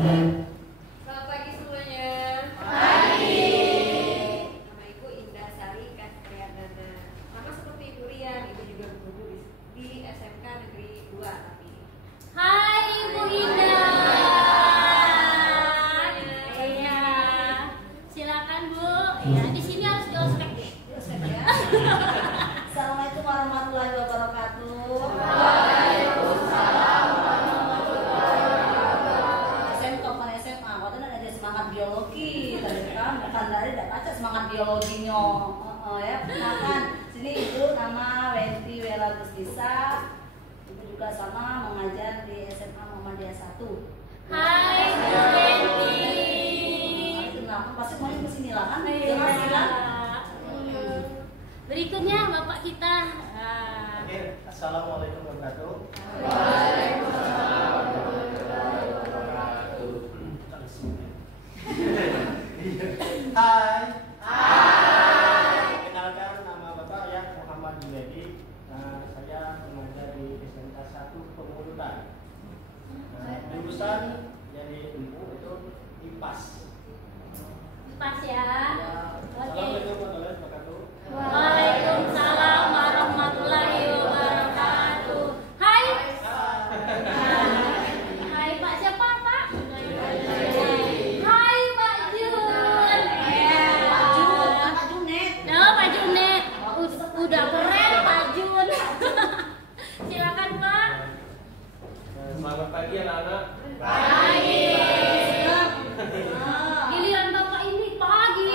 Selamat pagi semuanya. Pagi. Nama Ibu Indah Sari Kastriadana. Sama seperti Ibu Rian, Ibu juga berguru di SMK Negeri 2 tapi. Hai Ibu Indah. Iya. Silakan Bu. Ya, di sini harus diospek deh. Ospek ya. Assalamualaikum warahmatullahi wabarakatuh. Waalaikumsalam SMK bukan SMA, waktu ada semangat biologi, tadi kan bukan dari tidak baca semangat biologinya. Ya, perkenalkan sini Ibu nama Wenti Wela Gustisa. Ibu juga sama mengajar di SMA Muhammadiyah 1. Hai Bu Wenti. Kenapa pasti mau ke sini lah kan? Iya. Silakan. Berikutnya Bapak kita. Oke, assalamualaikum warahmatullahi wabarakatuh. Hai. Kenalkan nama Bapak ya Muhammad Junaidi. Saya mengajar di SMK 1 Pemulutan. Jurusan jadi ilmu itu IPAS. Pas ya. Oke. Assalamualaikum warahmatullahi wabarakatuh. Waalaikumsalam warahmatullahi wabarakatuh. Hai. Hai Pak, siapa Pak? Hai Pak Jun. Pak Junet. Nah, Pak Junet. Udah keren Pak Jun. Silakan Pak. Selamat pagi anak-anak. Pagi. Giliran Bapak ini pagi.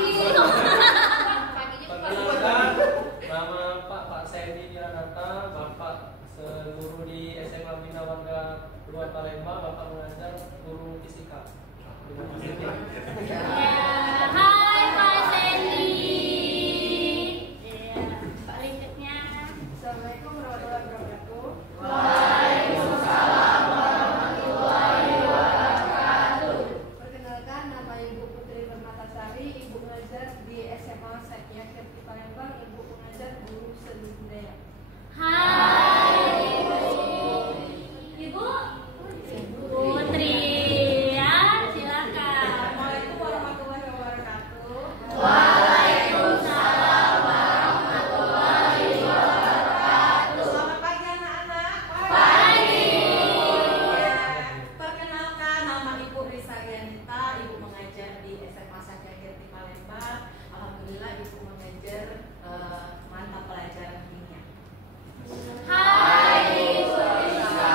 Paginya Perkenalkan, nama Pak Sandy Dianata, Bapak seluruh di SMA Bina Warga Luar Palembang, Bapak mengajar guru fisika. Ya, hai Pak Sandy. Ya, Pak berikutnya. Assalamualaikum warahmatullahi wabarakatuh. Waalaikumsalam warahmatullahi wabarakatuh. Perkenalkan nama Ibu Putri Permatasari, Ibu mengajar di SMA Satya Kirti Palembang, Ibu mengajar guru seni budaya. Hai Ibu Putri ya, silakan. Assalamualaikum warahmatullahi wabarakatuh. Waalaikumsalam warahmatullahi wabarakatuh. Selamat pagi anak-anak. Pagi. Perkenalkan nama Ibu Risa Rianita, Ibu mengajar di SMA Satya Kirti Palembang. Alhamdulillah Ibu mengajar mata pelajaran kimia. Hai Ibu Risa.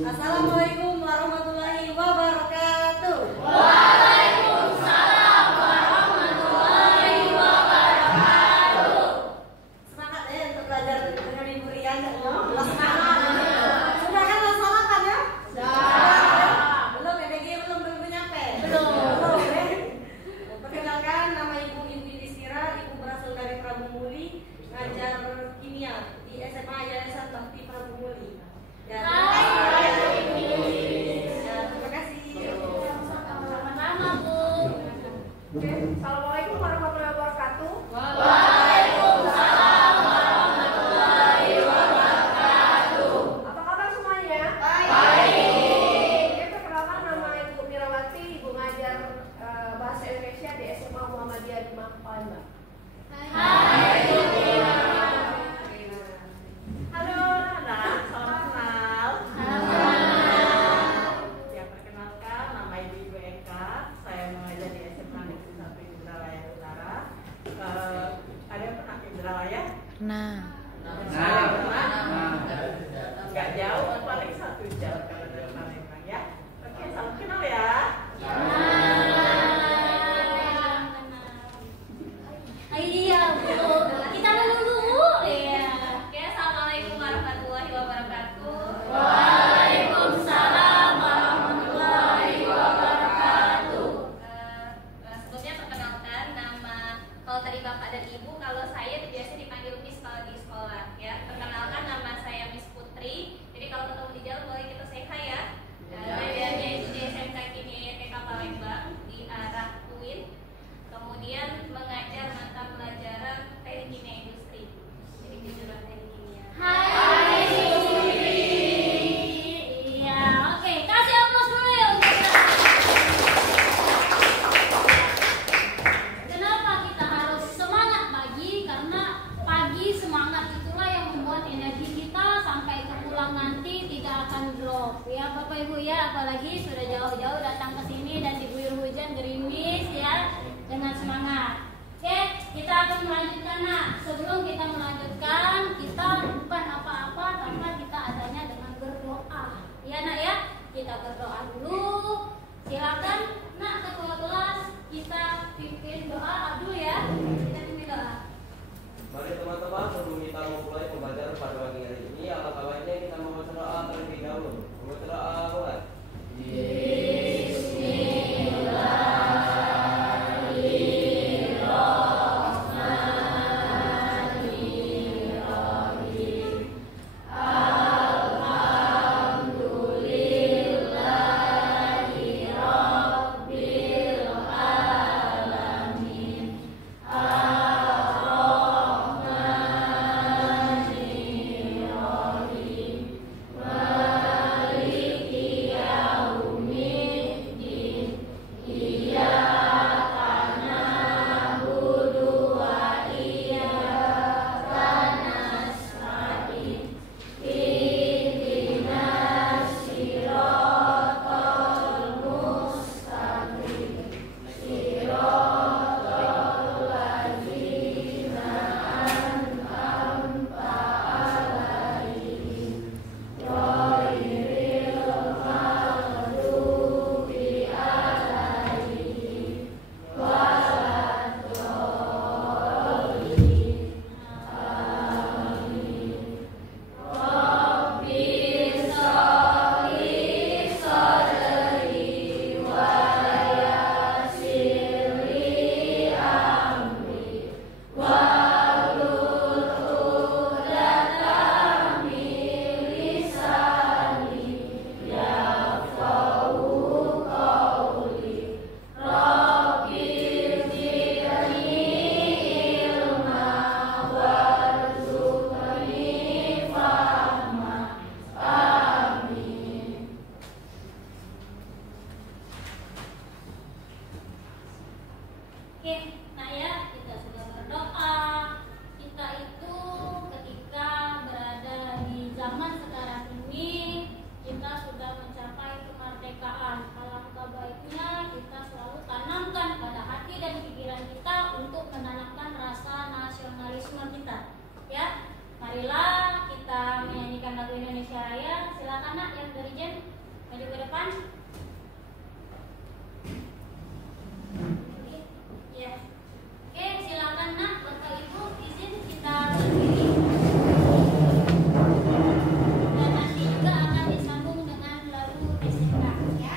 Assalamualaikum warahmatullahi wabarakatuh. Waalaikumsalam warahmatullahi wabarakatuh. Semangat ya untuk belajar dengan Ibu Rian ya. Semangat. Sudah kan laksanakan ya? Sudah. Belum PBG belum nyampe. Belum. Ya. Perkenalkan nama Ibu Yudhistira, Ibu berasal dari Prabu Muli, ngajar kimia di SMA Yayasan Bakti Prabu Muli. Ya, Hai terima kasih. Ibu. Ya, terima kasih. Sama-sama Bu. Oke, Assalamualaikum warahmatullahi wabarakatuh. Waalaikumsalam warahmatullahi wabarakatuh. tidak akan drop ya Bapak Ibu ya, apalagi sudah jauh-jauh datang ke sini dan diguyur hujan gerimis ya, dengan semangat. Oke, kita akan melanjutkan nak. Sebelum kita melanjutkan, kita bukan apa-apa tanpa kita adanya dengan berdoa. Ya nak ya, kita berdoa dulu. Silakan nak ketua kelas, kita pimpin doa Abdul ya. Kita pimpin doa. Mari teman-teman, sebelum kita memulai pembelajaran pada pagi hari ini, alangkah baiknya kita membaca doa terlebih dahulu. Membaca doa mulai. Oke, nah ya, kita sudah berdoa. Kita itu ketika berada di zaman sekarang ini, kita sudah mencapai kemerdekaan. Alangkah baiknya kita selalu tanamkan pada hati dan pikiran kita untuk menanamkan rasa nasionalisme kita. Ya, marilah kita menyanyikan lagu Indonesia Raya. Silakan nak yang dari Jen maju ke depan. Ya. Oke, silakan nak, Bapak Ibu izin kita berdiri. Dan nanti juga akan disambung dengan lagu SMK ya.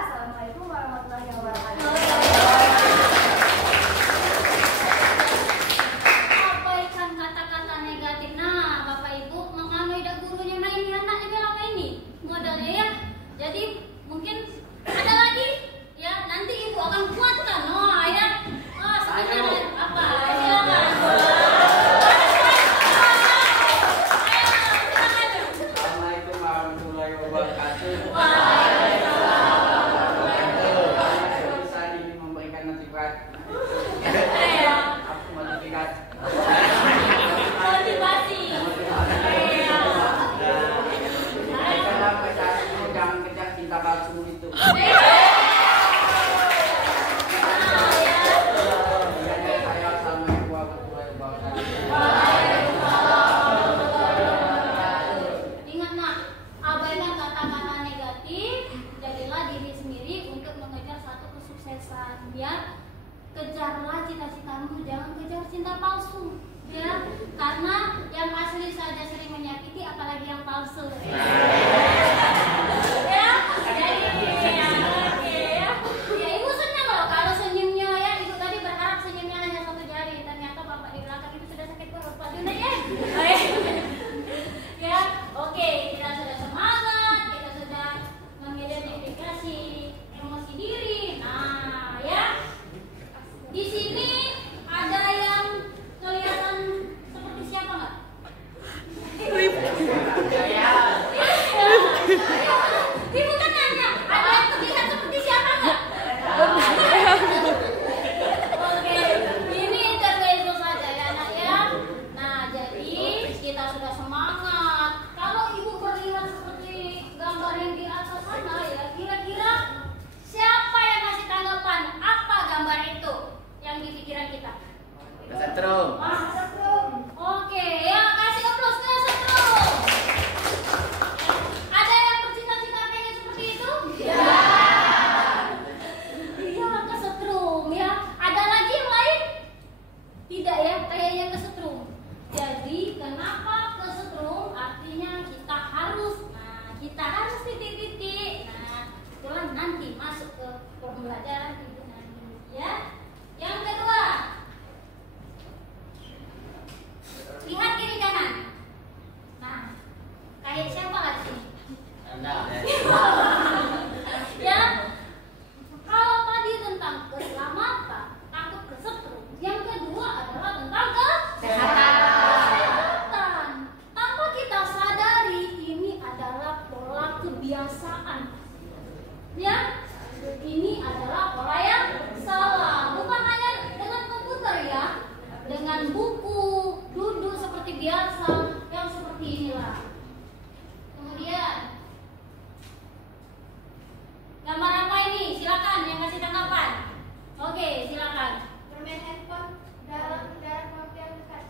Assalamualaikum warahmatullahi wabarakatuh. pesan ya, kejarlah cita-citamu, jangan kejar cinta palsu ya, karena yang asli saja sering menyakiti, apalagi yang palsu ya. Jadi ya, oke ya. Ya ibu senang loh kalau senyumnya ya, ibu tadi berharap senyumnya hanya satu jari, ternyata bapak di belakang itu sudah sakit perut Pak Juna ya. Ya, oke, kita sudah semangat, kita sudah mengidentifikasi emosi diri. Nah, ya. Di sini ada yang kelihatan seperti siapa nggak? Ibu kan nanya, ada yang terlihat seperti siapa nggak? Oke, ini intermezzo saja ya anak ya. Nah, jadi kita sudah semangat. Kalau ibu berlihat seperti gambar yang di atas sana ya, kira-kira siapa yang ngasih tanggapan apa gambar itu yang di pikiran kita? Setrum. Setrum. Oke, ya kasih aplaus ke setrum. Ada yang bercita-cita pengen seperti itu? Ya. Iya, ke setrum ya. Ada lagi yang lain? Tidak ya, kayaknya ke setrum. Jadi kenapa ke setrum? Artinya kita harus, kita harus titik-titik. Nah, itulah nanti masuk ke pembelajaran ibu nanti ya. Yang kedua, lihat kiri kanan. Nah, kayak siapa lagi? Anda. Ya, kalau tadi tentang keselamatan, takut kesetrum. Yang kedua adalah tentang kesehatan. Tanpa kita sadari, ini adalah pola kebiasaan. Ya, ini adalah pola yang salah. Bukan hanya dengan komputer ya, dengan buku, duduk seperti biasa, yang seperti inilah. Kemudian gambar apa ini? Silakan yang kasih tanggapan. Oke, silakan. Bermain handphone dalam jarak waktu yang dekat.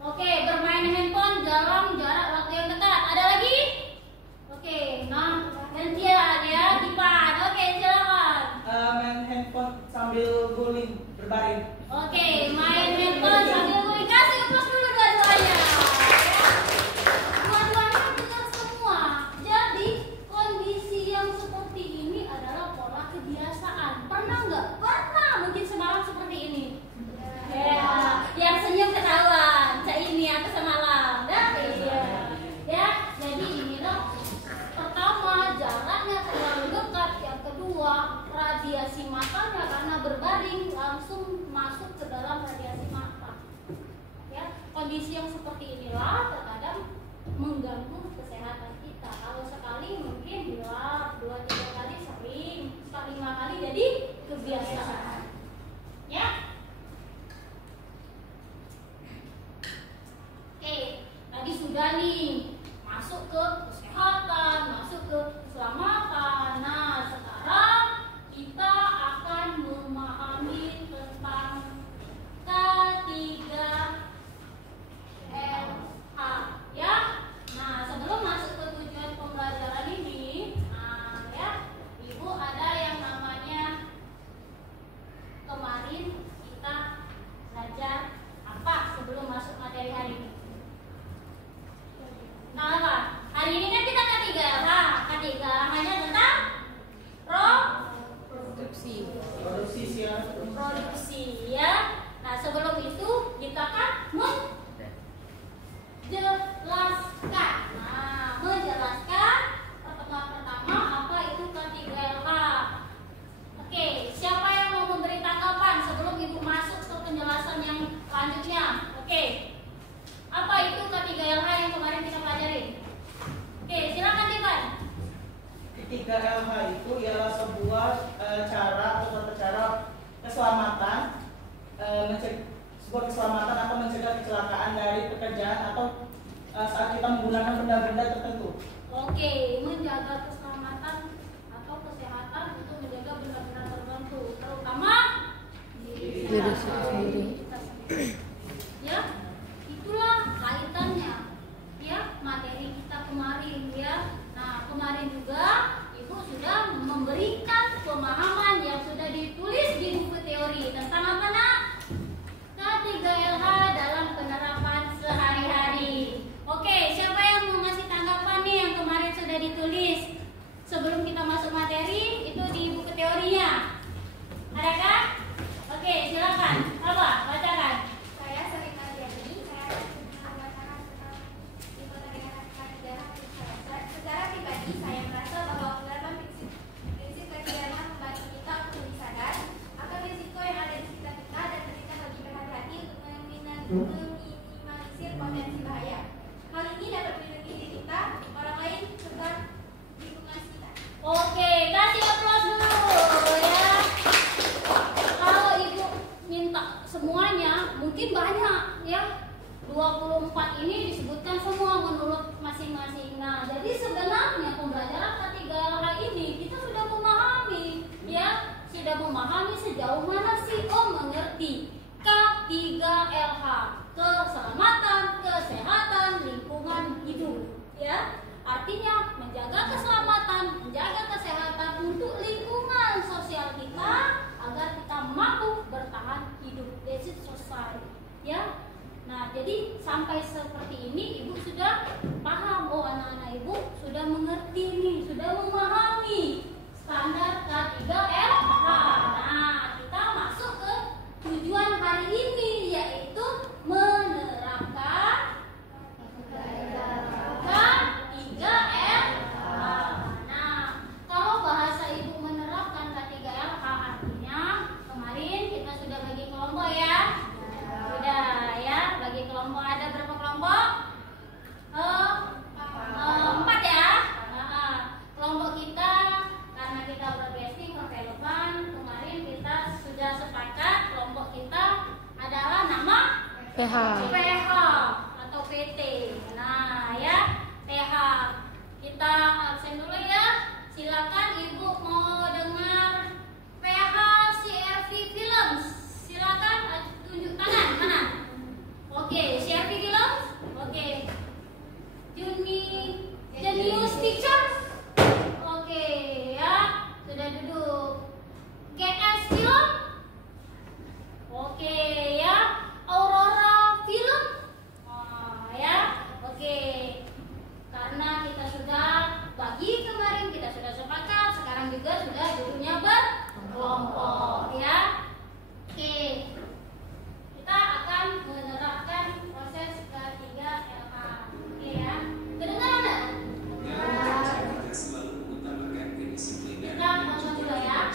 Oke, bermain handphone dalam jarak waktu yang dekat. Ada lagi? Oke, nah gantian ya, Dipan. Oke, silakan. Main handphone sambil guling berbaring. Oke, main handphone sambil guling. Kasih aplaus dulu dua-duanya. Dua-duanya benar semua. Jadi kondisi yang seperti ini adalah pola kebiasaan. Pernah nggak? Pernah. Mungkin semalam seperti ini. Ya, yang senyum ketahuan. Cak ini aku semalam. Dah, iya. Ya, jadi inilah pertama jaraknya terlalu dekat. Yang kedua radiasi matanya karena berbaring langsung masuk ke dalam radiasi mata. Ya, kondisi yang seperti inilah terkadang mengganggu kesehatan kita. Kalau sekali mungkin bila 2-3 kali sering, 4-5 kali jadi kebiasaan. Ya. Oke, tadi sudah nih masuk ke kesehatan, masuk ke keselamatan. Nah, sekarang kita akan memahami tentang K3LH ya. Nah, sebelum masuk ke tujuan pembelajaran ini, nah ya, Ibu ada yang namanya kemarin kita belajar apa sebelum masuk materi hari ini? Nah, apa? Hari ini kan kita K3LH. K3LH-nya tentang Produksi ya. Nah, sebelum itu kita kan menjelaskan. Nah, menjelaskan pertama apa itu K3LH. Oke, siapa yang mau memberi tanggapan sebelum Ibu masuk ke penjelasan yang selanjutnya? Oke. Apa itu K3LH yang kemarin kita pelajari? Oke, silakan Dipan. 3LH itu ialah sebuah cara atau tata cara keselamatan, sebuah keselamatan atau mencegah kecelakaan dari pekerjaan atau saat kita menggunakan benda-benda tertentu. Oke, menjaga keselamatan atau kesehatan untuk menjaga benda-benda tertentu, terutama diri sendiri. Ya, itulah kaitannya. Ya, materi kita kemarin ya. Nah, kemarin juga Ibu sudah memberikan pemahaman yang sudah ditulis di meminimalisir potensi bahaya. Hal ini dapat melindungi diri kita, orang lain, serta lingkungan sekitar. Oke, kasih aplaus dulu ya. Kalau ibu minta semuanya, mungkin banyak ya. 24 ini disebutkan semua menurut masing-masing. Nah, jadi sebenarnya pembelajaran K3LH ini kita sudah memahami ya, sudah memahami sejauh mana sih mengerti K3LH, keselamatan, kesehatan, lingkungan hidup ya. Artinya menjaga keselamatan, menjaga kesehatan untuk lingkungan sosial kita agar kita mampu bertahan hidup. That's it, selesai ya. Nah, jadi sampai seperti ini ibu sudah paham, anak-anak ibu sudah mengerti nih, sudah memahami standar K3LH. Nah, kita masuk ke tujuan hari ini, yaitu menerapkan K3LH. Nah, kalau bahasa ibu menerapkan K3LH artinya kemarin kita sudah bagi kelompok ya. Sudah ya, bagi kelompok ada berapa kelompok? 4 ya. Kelompok kita karena kita broadcasting relevan, kemarin kita sudah sepakat kelompok kita adalah nama PH atau PT. Nah ya, PH. Kita absen dulu ya. Silakan ibu mau dengar PH CRV Films. Silakan tunjuk tangan mana? Oke, CRV Films. Oke. Genius Pictures. Oke ya, sudah duduk. GS Film. Oke ya. Aurora Film. Ya. Oke. Karena kita sudah bagi kemarin, kita sudah sepakat, sekarang juga sudah duduknya berkelompok ya. Oke. Kita akan menerapkan proses K3LH. Oke ya. Kedengaran enggak? Kita selalu mengutamakan kedisiplinan Kita ngomong dulu ya.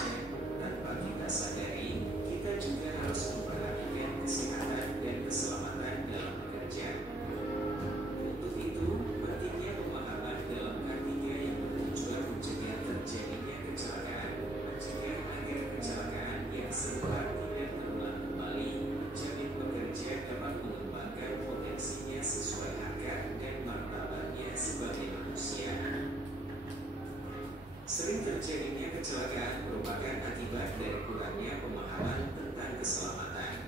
tanpa kita sadari, kita juga harus memperhatikan kesehatan dan keselamatan dalam bekerja. Untuk itu, pentingnya pemahaman dalam K3 yang bertujuan mencegah terjadinya kecelakaan, mencegah agar kecelakaan yang serupa tidak terulang kembali, menjamin pekerja dapat mengembangkan potensinya sesuai harkat dan martabatnya sebagai manusia. Sering terjadinya kecelakaan merupakan akibat dari kurangnya pemahaman tentang keselamatan.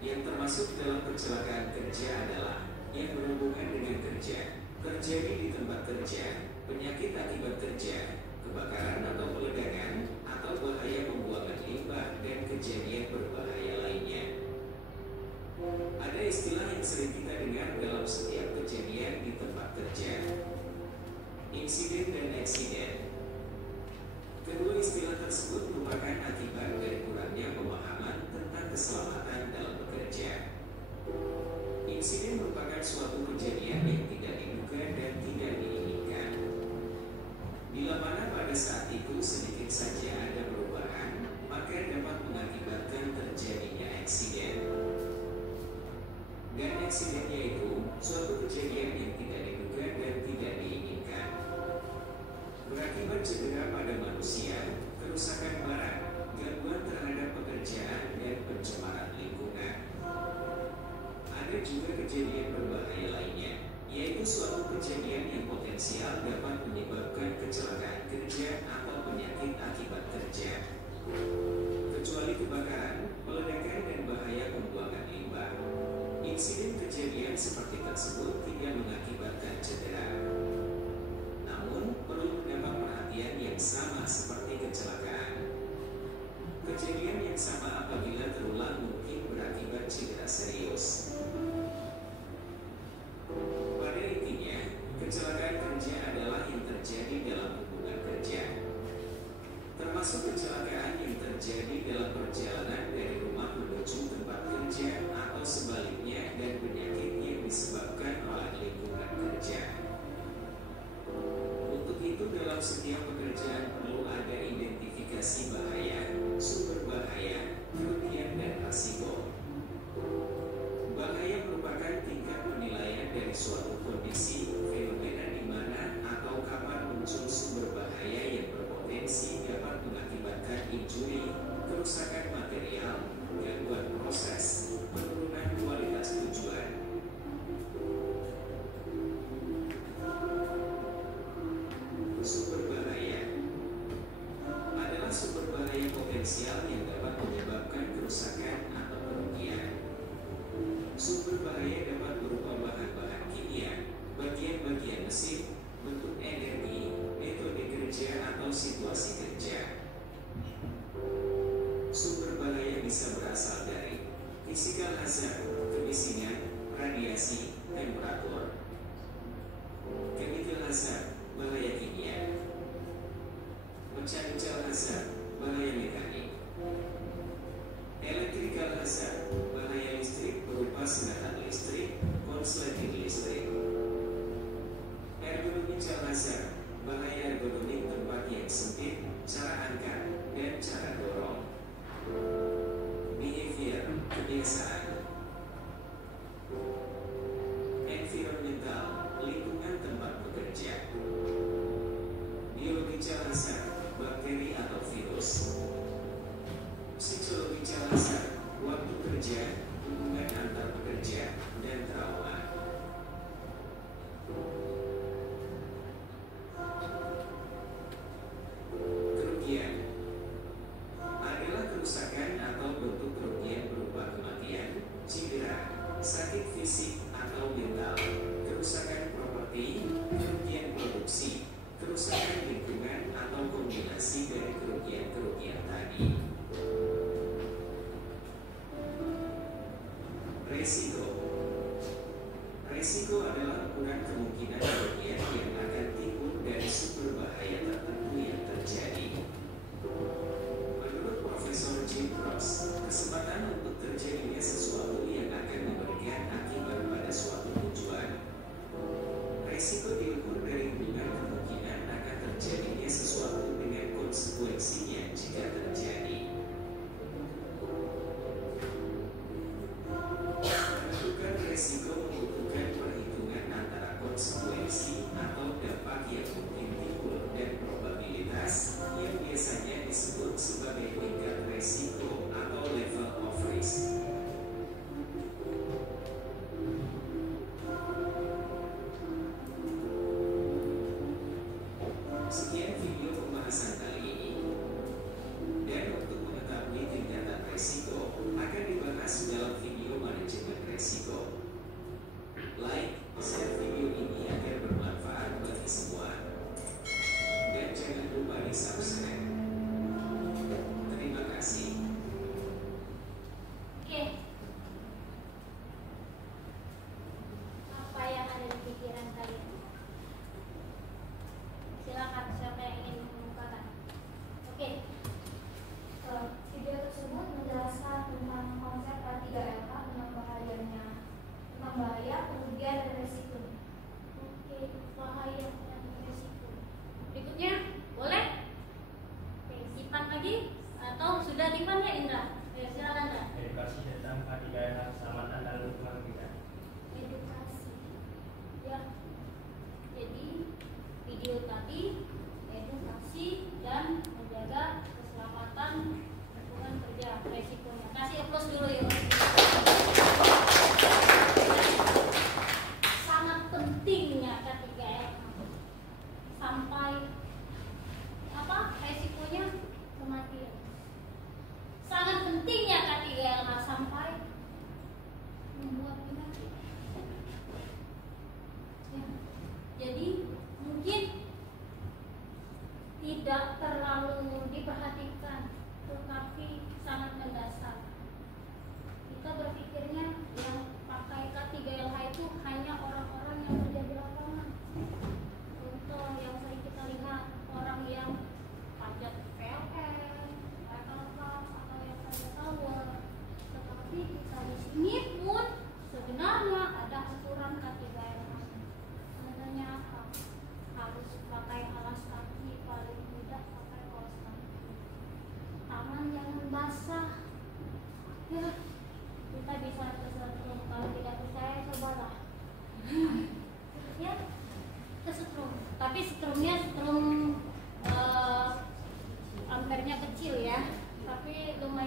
Yang termasuk dalam kecelakaan kerja adalah yang berhubungan dengan kerja, terjadi di tempat kerja, penyakit akibat kerja, kebakaran atau peledakan, atau bahaya pembuangan limbah dan kejadian berbahaya lainnya. Ada istilah yang sering kita dengar dalam setiap kejadian di tempat kerja: insiden dan eksiden. Kedua istilah tersebut merupakan akibat dari kurangnya pemahaman tentang keselamatan dalam bekerja. Insiden merupakan suatu kejadian yang tidak diduga dan tidak diinginkan. Bila mana pada saat itu sedikit saja ada perubahan, maka dapat mengakibatkan terjadinya eksiden. Dan eksidennya itu suatu kejadian yang tidak diduga dan tidak diinginkan. Berakibat cedera pada manusia, kerusakan barang, gangguan terhadap pekerjaan, dan pencemaran lingkungan. Ada juga kejadian berbahaya lainnya, yaitu suatu kejadian yang potensial dapat menyebabkan kecelakaan kerja atau penyakit akibat kerja. Kecuali kebakaran, peledakan, dan bahaya pembuangan limbah. Insiden kejadian seperti tersebut tidak mengakibatkan cedera. Namun, perlu mendapat perhatian yang sama seperti kecelakaan. Kejadian yang sama apabila terulang mungkin berakibat cedera serius. Pada intinya, kecelakaan kerja adalah yang terjadi dalam hubungan kerja. Termasuk kecelakaan yang terjadi dalam perjalanan dari rumah menuju tempat kerja atau sebaliknya, dan penyakit yang disebabkan oleh lingkungan kerja. Untuk itu dalam setiap pekerjaan perlu ada identifikasi bahaya, sumber bahaya, kerugian, dan risiko. kerusakan material, gangguan proses, penurunan kualitas tujuan. Sumber bahaya adalah sumber bahaya potensial yang dapat menyebabkan kerusakan atau kerugian. Sumber bahaya dapat berupa bahan-bahan kimia, bagian-bagian mesin, bentuk energi, metode kerja atau situasi kerja. Sumber bahaya bisa berasal dari physical hazard, kebisingan, radiasi, temperatur. Chemical hazard, bahaya kimia. Mechanical hazard, bahaya mekanik. Electrical hazard, bahaya listrik berupa sengatan listrik, konsleting listrik. Ergonomical hazard, bahaya ergonomik tempat yang sempit, cara angkat, dan cara dorong. Behavior, kebiasaan. Environmental, lingkungan tempat bekerja. Biological hazard, bakteri atau virus. Psikological hazard, waktu kerja, hubungan antar pekerja, dan trauma. Kerugian adalah kerusakan atau bentuk kerugian berupa kematian, cedera, sakit fisik atau mental, kerusakan properti, kerugian produksi, kerusakan lingkungan atau kombinasi dari kerugian-kerugian tadi. Resiko. Resiko adalah ukuran kemungkinan kerugian yang akan timbul dari sumber bahaya tertentu yang terjadi. Menurut Profesor Jim Cross, kesempatan untuk terjadinya sesuatu yang akan memberikan akibat pada suatu tujuan. Resiko diukur dari hubungan kemungkinan akan terjadinya sesuatu dengan konsekuensinya jika terjadi. Menentukan resiko membutuhkan perhitungan antara konsekuensi atau dampak yang mungkin timbul dan probabilitas yang biasanya disebut sebagai tingkat resiko atau level of risk. Sekian video pembahasan kali ini. Dan untuk mengetahui tingkatan resiko akan dibahas dalam video manajemen resiko. Like, share video ini agar bermanfaat bagi semua. Dan jangan lupa di subscribe. Terima kasih. Oke. Apa yang ada di pikiran kalian? Silakan, siapa yang ingin mengumumkan? Oke. Video tersebut menjelaskan tentang konsep K3LH tentang bahayanya, tentang bahaya, kerugian, dan resiko. Oke, bahaya dan resiko. Berikutnya, boleh? Oke, simpan lagi atau sudah simpan ya Indra? Silakan Indra. Edukasi tentang K3LH keselamatan dan lingkungan kita. Edukasi. Ya. Jadi video tadi edukasi dan menjaga keselamatan lingkungan kerja, resikonya. Kasih applause dulu ya. Sangat pentingnya K3LH sampai apa? Resikonya kematian. Sangat pentingnya K3LH sampai membuat penyakit. Ya. Jadi mungkin tidak terlalu diperhatikan, tetapi sangat mendasar. Kita berpikirnya yang pakai K3LH itu hanya orang-orang yang kerja di lapangan. Contoh yang sering kita lihat, orang yang pajak PLN, PLK, atau yang kerja tower. Tetapi kita di sini pun sebenarnya ada aturan K3LH. Adanya apa? Harus pakai alas kaki, paling tidak pakai kaos kaki. Tangan jangan basah. Ya, kita bisa kesetrum. Kalau tidak percaya cobalah. Ya, kesetrum. Tapi setrumnya setrum ampernya kecil ya. Tapi lumayan.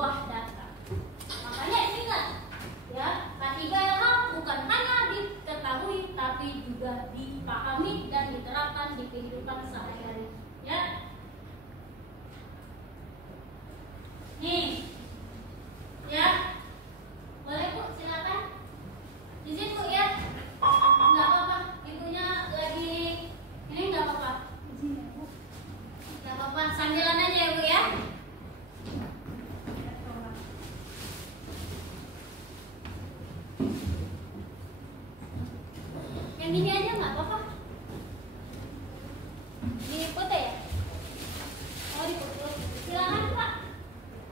mengubah data. Makanya ingat ya, K3LH bukan hanya diketahui tapi juga dipahami dan diterapkan di kehidupan sehari-hari. Ya. Nih. Ya. Boleh Bu, silakan. Izin Bu ya. Enggak apa-apa. Ibunya lagi ini enggak apa-apa. Enggak apa-apa, sambilan aja ya Bu ya. Yang gini aja nggak apa-apa. Dipoto ya? Oh dipoto. Silakan Pak.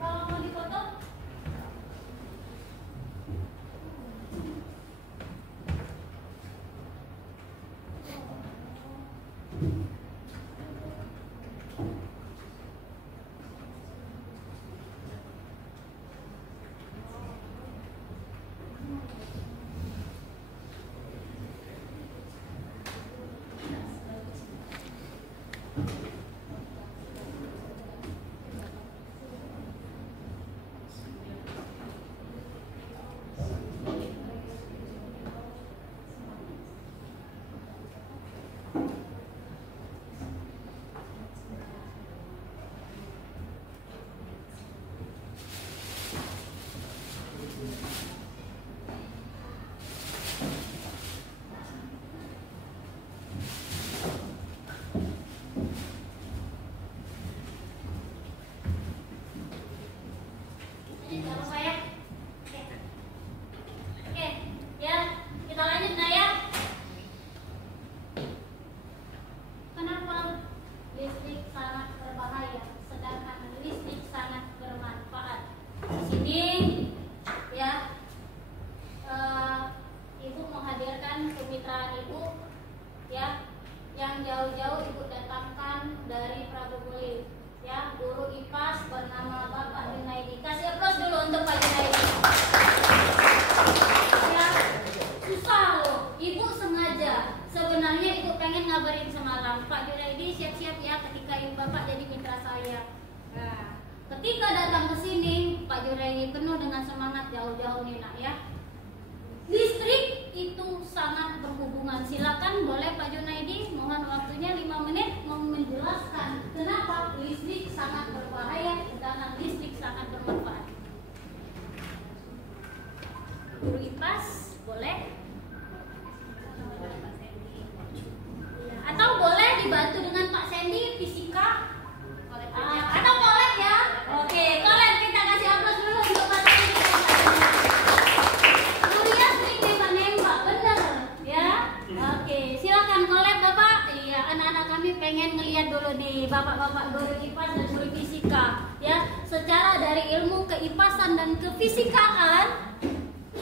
Kalau mau dipoto. Jangan lupa ya. Oke, ya kita lanjut nah ya. Kenapa listrik sangat berbahaya, sedangkan listrik sangat bermanfaat? Di sini ya, Ibu menghadirkan kemitraan Ibu ya, yang jauh-jauh Ibu datangkan dari Praboguli. Ya, guru IPAS bernama Bapak Junaidi. Kasih aplaus dulu untuk Pak Junaidi. Ya, susah loh. Ibu sengaja. Sebenarnya Ibu pengen ngabarin semalam, Pak Junaidi siap-siap ya ketika Ibu Bapak jadi mitra saya. Nah, ketika datang ke sini, Pak Junaidi penuh dengan semangat jauh-jauh nih nak ya. Listrik itu sangat berhubungan. Silakan boleh Pak Junaidi, mohon waktunya 5 menit mau menjelaskan kenapa listrik sangat berbahaya sedangkan listrik sangat bermanfaat. Guru IPAS boleh? Atau boleh dibantu dengan Pak Sandy fisika? Atau kolek ya? Oke, kolek kita kasih aplaus dulu untuk Pak Sandy. Silakan kolek Bapak. Iya, anak-anak kami pengen ngelihat dulu nih Bapak-bapak guru IPAS dan guru fisika ya, secara dari ilmu keipasan dan kefisikaan.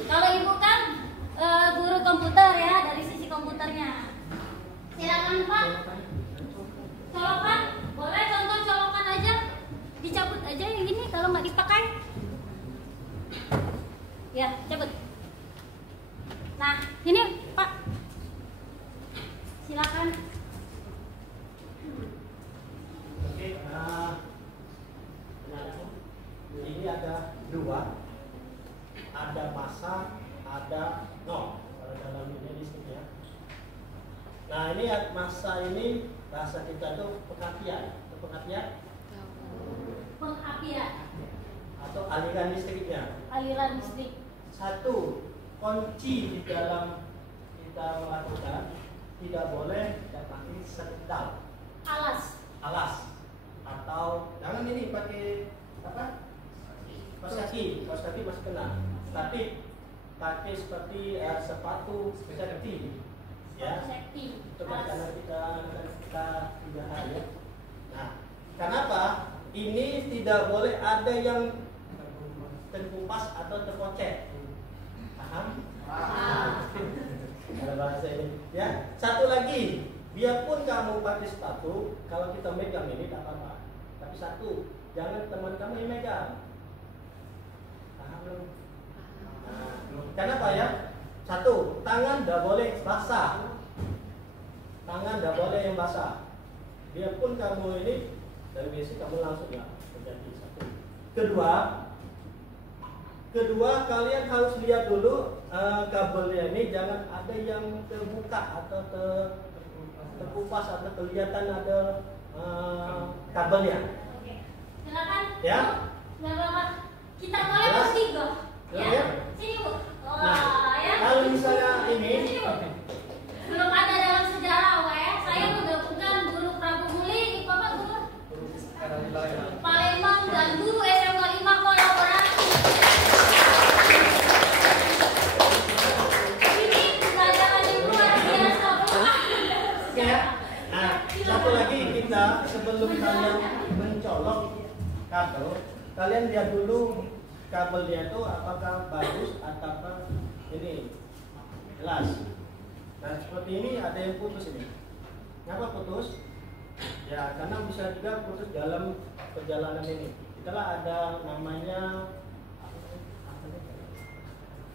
Kalau Ibu kan guru komputer ya, dari sisi komputernya. Silakan Pak. Colokan, boleh contoh colokan aja. Dicabut aja yang ini kalau nggak dipakai. Ya, cabut. Nah, ini Pak. Silakan. Oke, ini ada 2, ada massa, ada nol kalau dalam ini listriknya. Nah ini massa ini bahasa kita tuh pengapian, atau aliran listriknya. Aliran listrik. Satu kunci di dalam kita melakukan, tidak boleh pakai sendal, alas, atau jangan ini pakai apa? Kaos kaki masih kena. Tapi pakai seperti sepatu safety, ya. Itu karena kita tidak ya. Nah, kenapa? Ini tidak boleh ada yang terkupas atau terpocet. Paham? Ada bahasa ini. Ya, satu lagi, biarpun kamu pakai sepatu, kalau kita megang ini tidak apa-apa. Tapi satu, jangan teman kamu yang megang. Paham belum? Nah, kenapa ya? Satu, tangan tidak boleh basah. Tangan tidak boleh yang basah. Biarpun kamu ini dari basic kamu langsung ya terjadi satu. Kedua, kedua, kalian harus lihat dulu kabelnya ini jangan ada yang terbuka atau terkupas atau kelihatan ada kabelnya. Oke. Silakan. Ya. Nah, Bapak, kita mulai bertiga. Ya. Sini, Bu. Nah, Ya. kalau misalnya ini Sini, Bu. Belum ada dalam sejarah, ya. Saya menggabungkan guru Prabu Muli, Bapak guru Palembang dan guru SMK 5 kolaborasi. Ini pelajaran yang luar biasa, Bu. Oke ya. Nah, satu lagi kita sebelum kalian mencolok kabel, kalian lihat dulu kabelnya itu apakah bagus ataukah ini jelas. Nah, seperti ini ada yang putus ini. Kenapa putus? Ya, karena bisa juga putus dalam perjalanan ini. Itulah ada namanya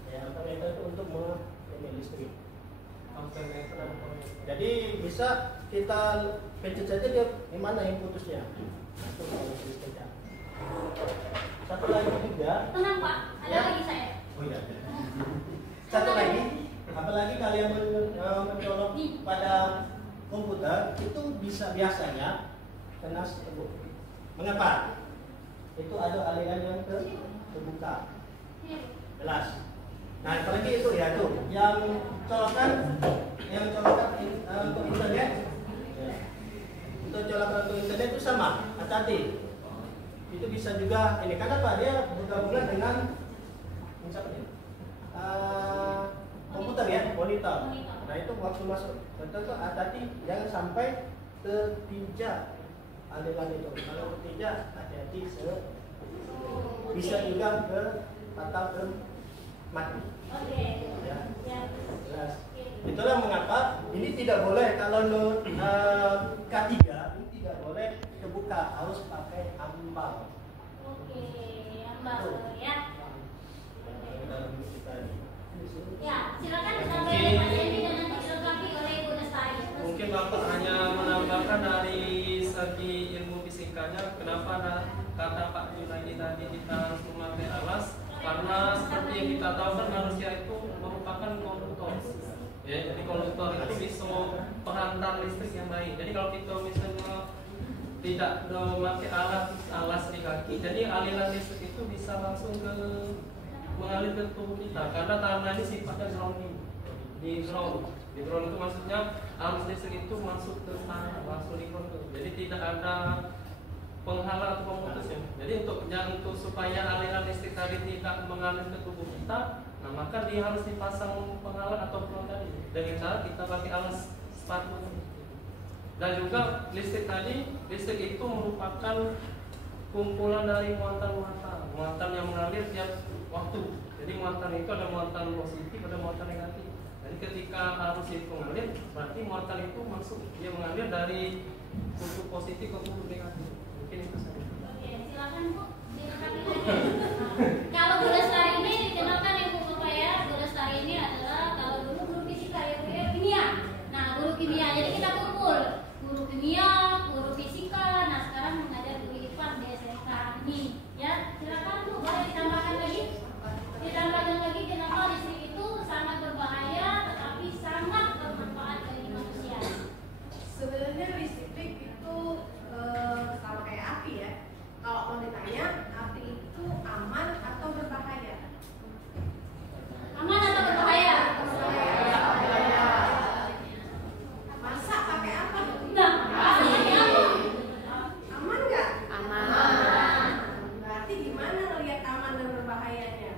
alternator itu untuk ini listrik. Jadi bisa kita pencet saja dia di mana yang putusnya. Itu kalau listriknya. Satu lagi juga. Tenang, Pak. Ada Ya. lagi saya. Oh iya. Satu lagi, apalagi kalian mencolok pada komputer itu bisa biasanya kena sebut. Mengapa? Itu ada aliran yang terbuka. Jelas. Nah, apalagi itu ya tuh yang colokan untuk internet. Ya. Untuk colokan untuk internet itu sama, hati-hati. Itu bisa juga ini karena apa dia bergabungan dengan misalnya komputer ya, monitor. Nah itu waktu masuk tentu hati-hati jangan sampai terpijak aliran itu. Kalau terpijak hati-hati bisa juga ke patah ke mati. Oke. Ya. Ya. Jelas. Itulah mengapa ini tidak boleh kalau K3 ini tidak boleh terbuka, harus pakai ambang. Oke, ambang ya. Ya, silakan disampaikan Pak Dendi dan nanti dilengkapi oleh Ibu Lestari. Mungkin Bapak hanya menambahkan dari segi ilmu fisikanya, kenapa kata Pak Junaidi tadi kita harus memakai alas, karena seperti yang kita tahu kan manusia itu merupakan konduktor. Ya, jadi konduktor itu bisa pengantar listrik yang baik. Jadi kalau kita misalnya tidak memakai alas di kaki, jadi aliran listrik itu bisa langsung mengalir ke tubuh kita karena tanah ini sifatnya grounding. Di ground itu maksudnya arus listrik itu masuk ke tanah langsung di ground. Jadi tidak ada penghalang atau pemutus ya. Jadi untuk supaya aliran listrik tadi tidak mengalir ke tubuh kita, nah maka dia harus dipasang penghalang atau pelong tadi dengan cara kita pakai alas sepatu. Dan juga listrik itu merupakan kumpulan dari muatan yang mengalir tiap waktu. Jadi muatan itu ada muatan positif, ada muatan negatif. Jadi ketika arus itu mengalir, berarti muatan itu masuk dia mengalir dari kutub positif ke kutub negatif. Mungkin itu saja. Oke, silakan Bu. Dilengkapi lagi. Kalau Bu Lestari ini dikenalkan Ibu Bapak ya. Bu Lestari ini adalah kalau dulu guru fisika ya Bu ya, kimia. Nah, guru kimia. Jadi kita kumpul guru kimia, guru fisika. Nah, sekarang mengajar guru IPA di SMK ini. Ya, silakan Bu. Boleh ditambahkan lagi? Ditambahkan lagi kenapa listrik itu sangat berbahaya tetapi sangat bermanfaat bagi manusia. Sebenarnya listrik itu sama kayak api ya. Kalau mau ditanya, api itu aman atau berbahaya? Aman atau berbahaya? Berbahaya. Masa pakai apa? Nah, pakai apa? Aman nggak? Aman. Berarti gimana ngelihat aman dan berbahayanya?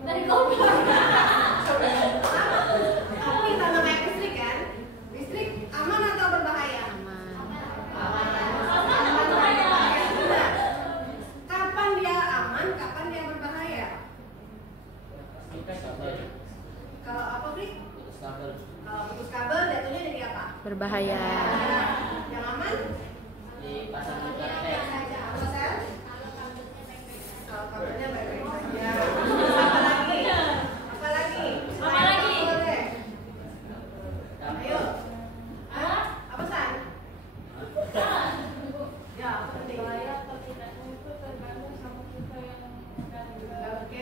Dari kompor. Kamu minta namanya listrik kan? Listrik aman atau berbahaya? Aman atau berbahaya? Benar. Kapan dia aman? Kapan dia berbahaya? Kalau apa Frik? Kalau putus kabel jatuhnya jadi apa? Berbahaya. Yang aman? Dipasang juga Saja. Apa sel? Kalau kabelnya baik-baik saja. Apa lagi? Apa lagi? Apa lagi? Boleh. Ayo. Hah? Apa san? Ya, penting. Oke.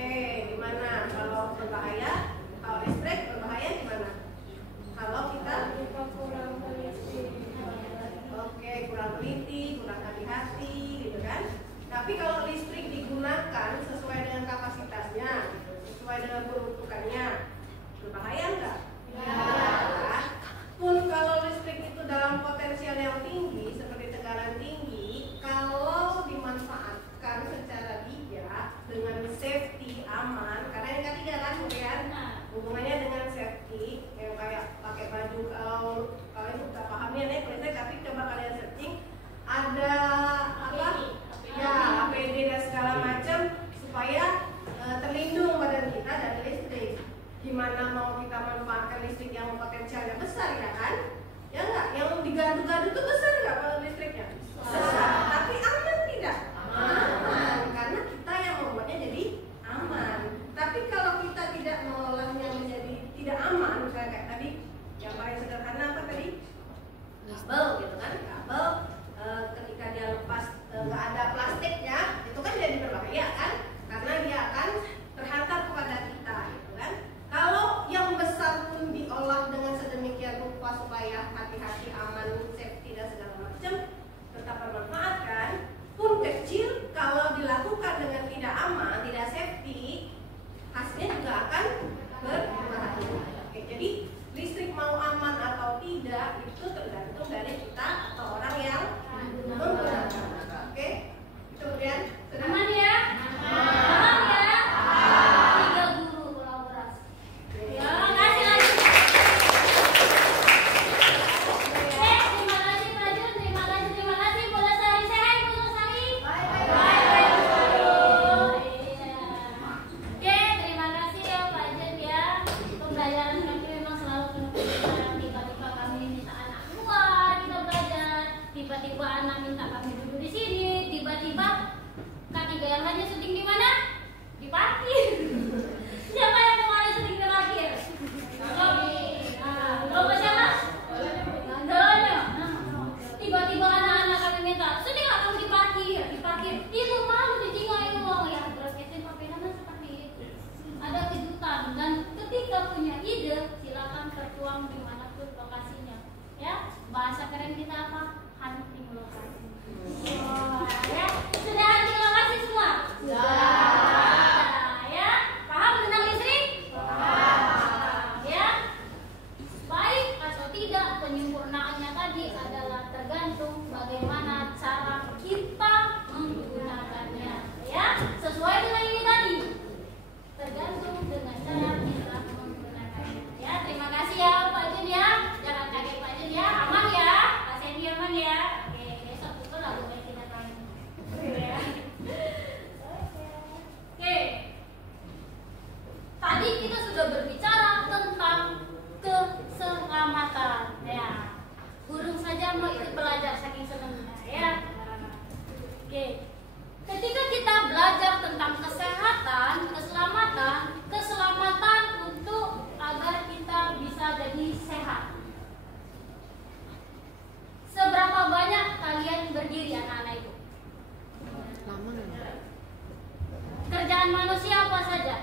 Pelajaran manusia apa saja?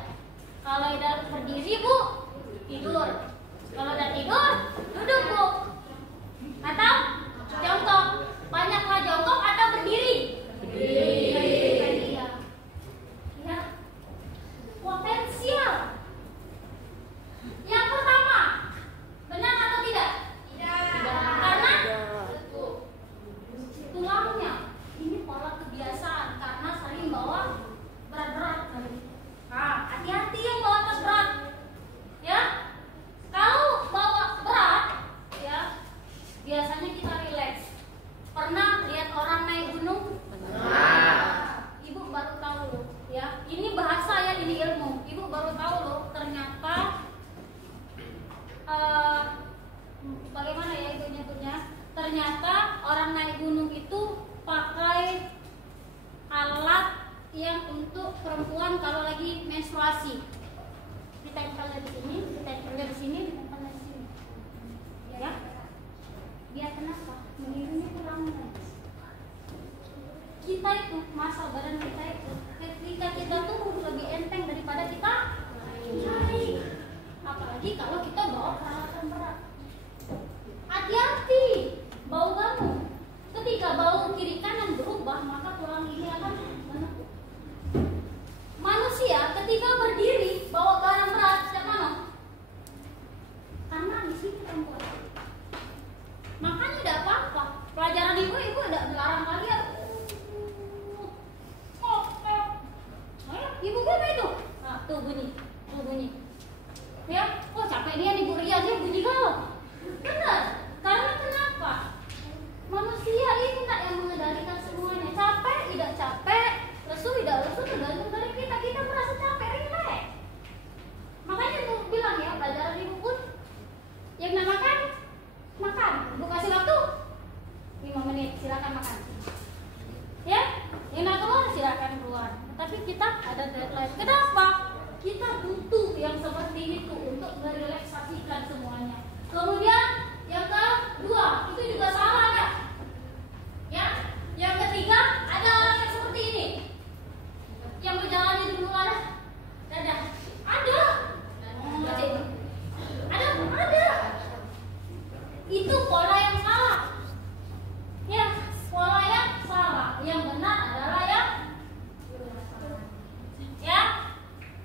Kalau udah berdiri Bu, tidur. Kalau udah tidur, duduk Bu. Atau jongkok. Banyaklah jongkok atau berdiri? Berdiri. Ya. Potensial. Yang pertama, benar atau tidak? Tidak. Karena tulangnya ini pola kebiasaan karena sering bawa berat-berat. Nah, hati-hati yang bawa tas berat. Ya. Kalau bawa berat, ya, biasanya kita rileks. Pernah lihat orang naik gunung? Ibu baru tahu loh, ya. Ini bahasa ya, ini ilmu. Ibu baru tahu loh, ternyata bagaimana ya ibu nyebutnya? Ternyata orang naik gunung itu pakai alat yang untuk perempuan kalau lagi menstruasi. Ditempelnya di sini, ditempelnya di sini, ditempelnya di sini. Ya. Biar kenapa? Mengirimnya kurang. Kita itu, masa badan kita itu, ketika kita tuh lebih enteng daripada kita naik. Apalagi kalau kita bawa peralatan berat. Hati-hati bau kamu. Ketika bau kiri kanan berubah, maka tulang ini akan menekuk. Manusia ketika berdiri bawa barang berat sejak mana? Karena di sini perempuan. Makanya tidak apa-apa. Pelajaran ibu tidak melarang kalian. Ibu apa itu? Nah, tuh bunyi. Ya, capek dia nih Bu Ria, dia bunyi galau. Benar. Karena kenapa? Manusia ini tak yang mengendalikan semuanya. Capek, tidak capek, lesu, tidak lesu, tergantung dari kita. Kita merasa capek, rileks. Makanya ibu bilang ya, pelajaran ibu pun yang namakan makan. Ibu kasih waktu 5 menit, silakan makan. Ya, yang nak keluar silakan keluar. Tapi kita ada deadline. Kenapa? Kita butuh yang seperti itu untuk merelaksasikan semuanya. Kemudian yang kedua, itu juga salah ya. Ya, yang ketiga ada orang yang seperti ini, yang berjalan di dulu ada, dadah, ada. Itu pola yang salah. Ya, pola yang salah. Yang benar adalah yang ya.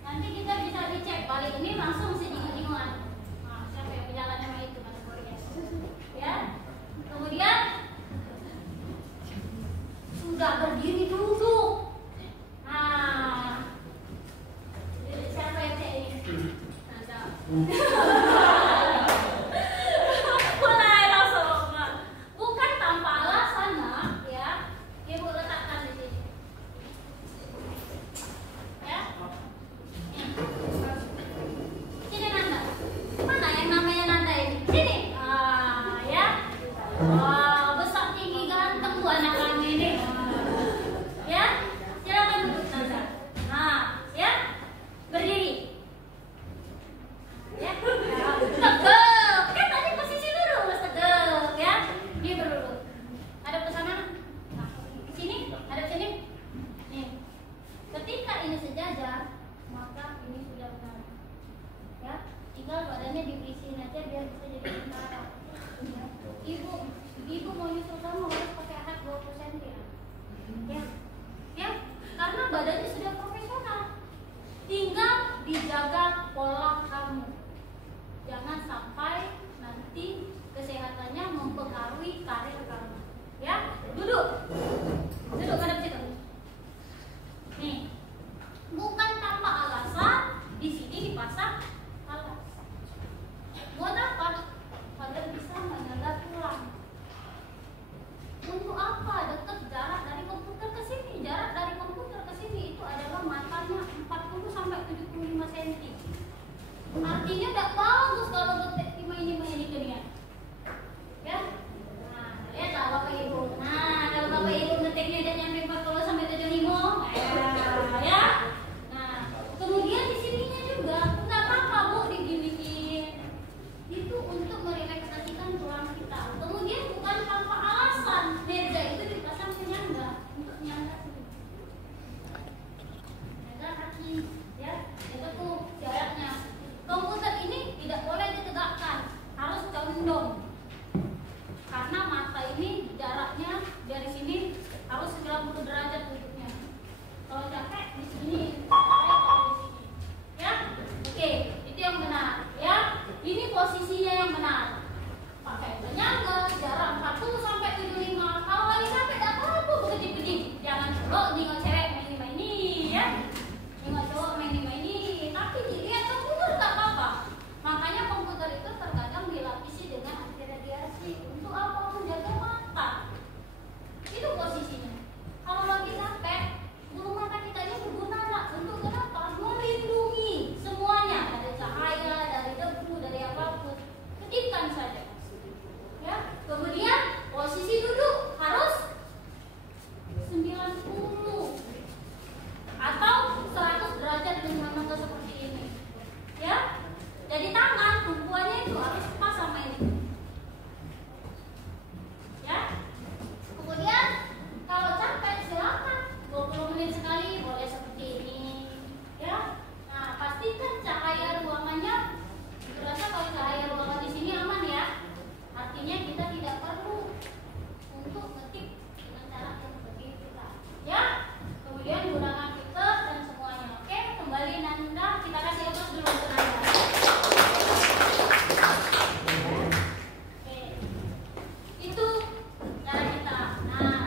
Nanti kita bisa dicek balik ini langsung sejingan-jingan. Nah, siapa yang berjalan sama itu ya. Kemudian sudah berdiri dulu. Nah, siapa yang cek ini? Mulai langsung. Bukan tanpa alasan, Nak, ya. Ibu letakkan di sini. Ya. Sini Nanda. Mana yang namanya Nanda ini? Sini. Ya. Wah, besar tinggi ganteng tuh anak kami ini. Ya. Silakan duduk Nanda. Nah, ya. Berdiri. Ya. Tegak. Kan tadi posisi dulu tegak, ya. Dia berduduk. Ada pesanan? Nah, ke sini, ada sini. Nih. Ketika ini sejajar, maka ini sudah benar. Ya, tinggal badannya diberisiin aja biar bisa jadi tentara. Ya. Ibu mau nyusul kamu harus pakai hat 20 cm ya. Ya, karena badannya sudah profesional. Tinggal dijaga pola kamu. Jangan sampai nanti kesehatannya mempengaruhi karir kamu. Ya, duduk. Duduk pada situ. Nih. Bukan tanpa alasan di sini dipasang alas. Buat apa? Agar bisa menjaga tulang. Untuk apa? Dekat jarak dari komputer ke sini. Jarak dari komputer ke sini itu adalah matanya 40 sampai 75 cm. Artinya tidak bagus kalau ngetik ini kalian. Ya. Nah, lihatlah Bapak Ibu. Nah, kalau Bapak Ibu ngetiknya udah nyampe 40 sampai 75. Ya. Kemudian di sininya juga nggak apa-apa Bu diginiin. Itu untuk merelaksasikan tulang kita. Kemudian bukan tanpa alasan meja itu dipasang penyangga untuk nyangga sini. Meja kaki sih, ya. Itu tuh jaraknya. Komputer ini tidak boleh ditegakkan, harus condong. Karena mata ini jaraknya dari sini harus 90 derajat duduknya. Kalau capek di sini, capek kalau di sini. Ya, oke, itu yang benar. Ya, ini posisinya yang benar. Pakai penyangga jarak 40 sampai 75. Kalau lagi capek tak apa-apa begitu-begitu. Jangan lo nengok cewek main-maini, ya. Nengok cowok main-maini. Tapi dilihat komputer tak apa-apa. Makanya komputer itu terkadang dilapisi dengan anti radiasi. Untuk apa? Menjaga mata. Itu posisinya. Kalau lagi capek, bulu mata kita ini berguna lah. Untuk kenapa? Melindungi semuanya dari cahaya, dari debu, dari apapun. Kedipkan saja. Ya. Kemudian posisi duduk harus 90 atau 100 derajat dengan mata seperti ini. Ya. Jadi tangan tumpuannya itu harus pas sama ini. Ya. Kemudian kalau capek silakan 20 menit sekali boleh seperti ini. Ya. Nah, pastikan cahaya ruangannya terasa kalau cahaya ruangan di sini aman ya. Artinya kita tidak perlu untuk ngetik dengan cara yang seperti itu. Ya. Kemudian gunakan filter dan semuanya. Oke, kembali Nanda, kita kasih lepas dulu ke Nanda. Oke. Itu cara kita. Nah.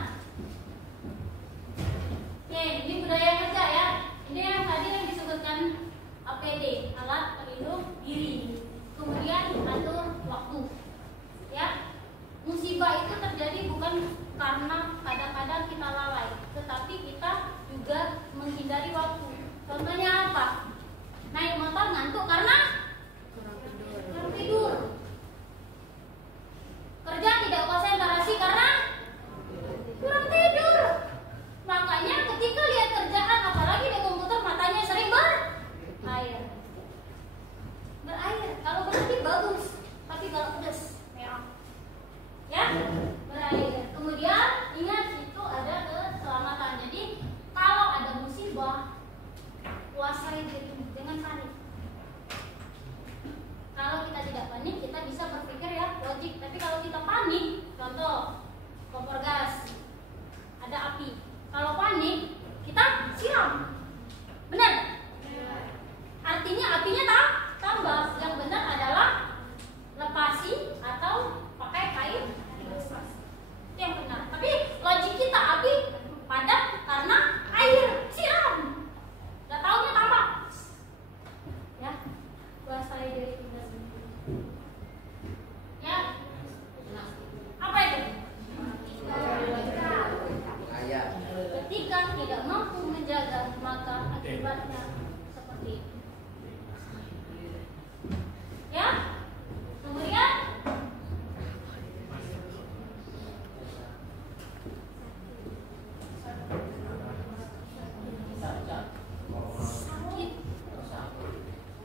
Oke, ini budaya kerja ya. Ini yang tadi yang disebutkan APD, alat pelindung diri. Kemudian atur waktu. Ya. Musibah itu terjadi bukan karena kadang-kadang kita lalai, tetapi kita juga menghindari waktu. Contohnya apa? Naik motor ngantuk karena kurang tidur. Kerja tidak konsentrasi karena kurang tidur. Makanya ketika lihat kerjaan, apalagi di komputer, matanya sering berair. Kalau berhenti bagus, tapi kalau pedas merah. Ya, berair. Kemudian ingat itu ada keselamatan. Jadi kalau ada musibah, kuasai diri, jangan panik. Kalau kita tidak panik, kita bisa berpikir ya logik. Tapi kalau kita panik, contoh kompor gas, ada api. Kalau panik, kita siram. Benar? Artinya apinya tambah. Yang benar adalah lepasi atau pakai kain basah. Itu yang benar. Tapi logik kita api padam karena air siram. Gak taunya tambah. Ya, kuasai diri kita sendiri. Ya. Apa itu? Ketika tidak mampu menjaga, maka akibatnya seperti itu. Ya. Kemudian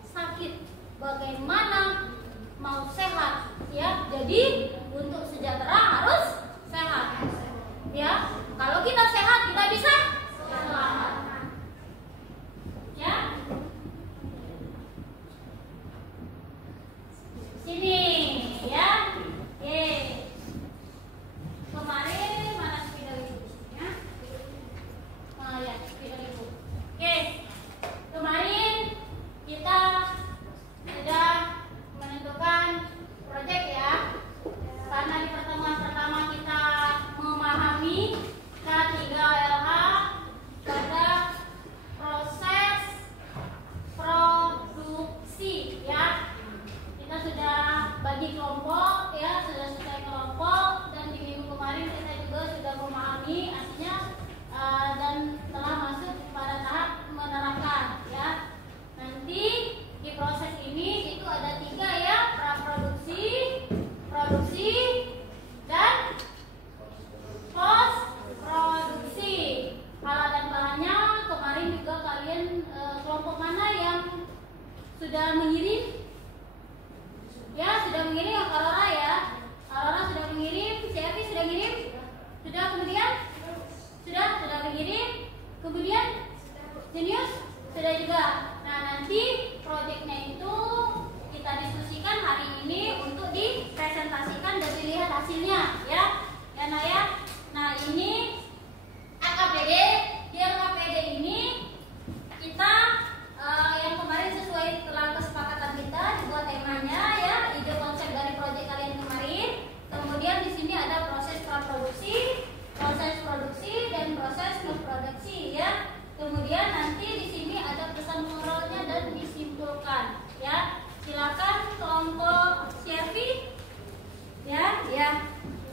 sakit bagaimana mau sehat ya. Jadi untuk sejahtera harus sehat ya. Kalau kita sehat kita bisa selamat ya. Sini ya. Oke. Kemarin mana spidol ibu ya? Ya, spidol ibu. Oke. Kemarin kita sudah menentukan proyek ya. Karena di pertemuan pertama kita memahami K3LH pada proses produksi ya. Kita sudah bagi kelompok ya, sudah selesai kelompok, dan di minggu kemarin kita juga sudah memahami artinya dan telah masuk pada tahap menerapkan ya. Nanti di proses ini itu ada 3 ya, praproduksi, produksi, dan post produksi. Alat dan bahannya kemarin juga kalian kelompok mana yang sudah mengirim? Ya, sudah mengirim Aurora ya. Aurora sudah mengirim, CFI sudah mengirim? Sudah, kemudian? Sudah mengirim. Kemudian Jenius Sudah juga. Nah, nanti proyeknya itu kita diskusikan hari ini untuk dipresentasikan dan dilihat hasilnya, ya. Ya, Nak ya. Nah, ini LKPD. Di LKPD ini kita yang kemarin sesuai dengan kesepakatan kita dibuat temanya, ya, ide konsep dari proyek kalian kemarin. Kemudian di sini ada proses praproduksi, proses produksi, dan proses produksi, ya. Kemudian nanti di sini ada pesan moralnya dan disimpulkan, ya. Silakan kelompok Shervi, ya,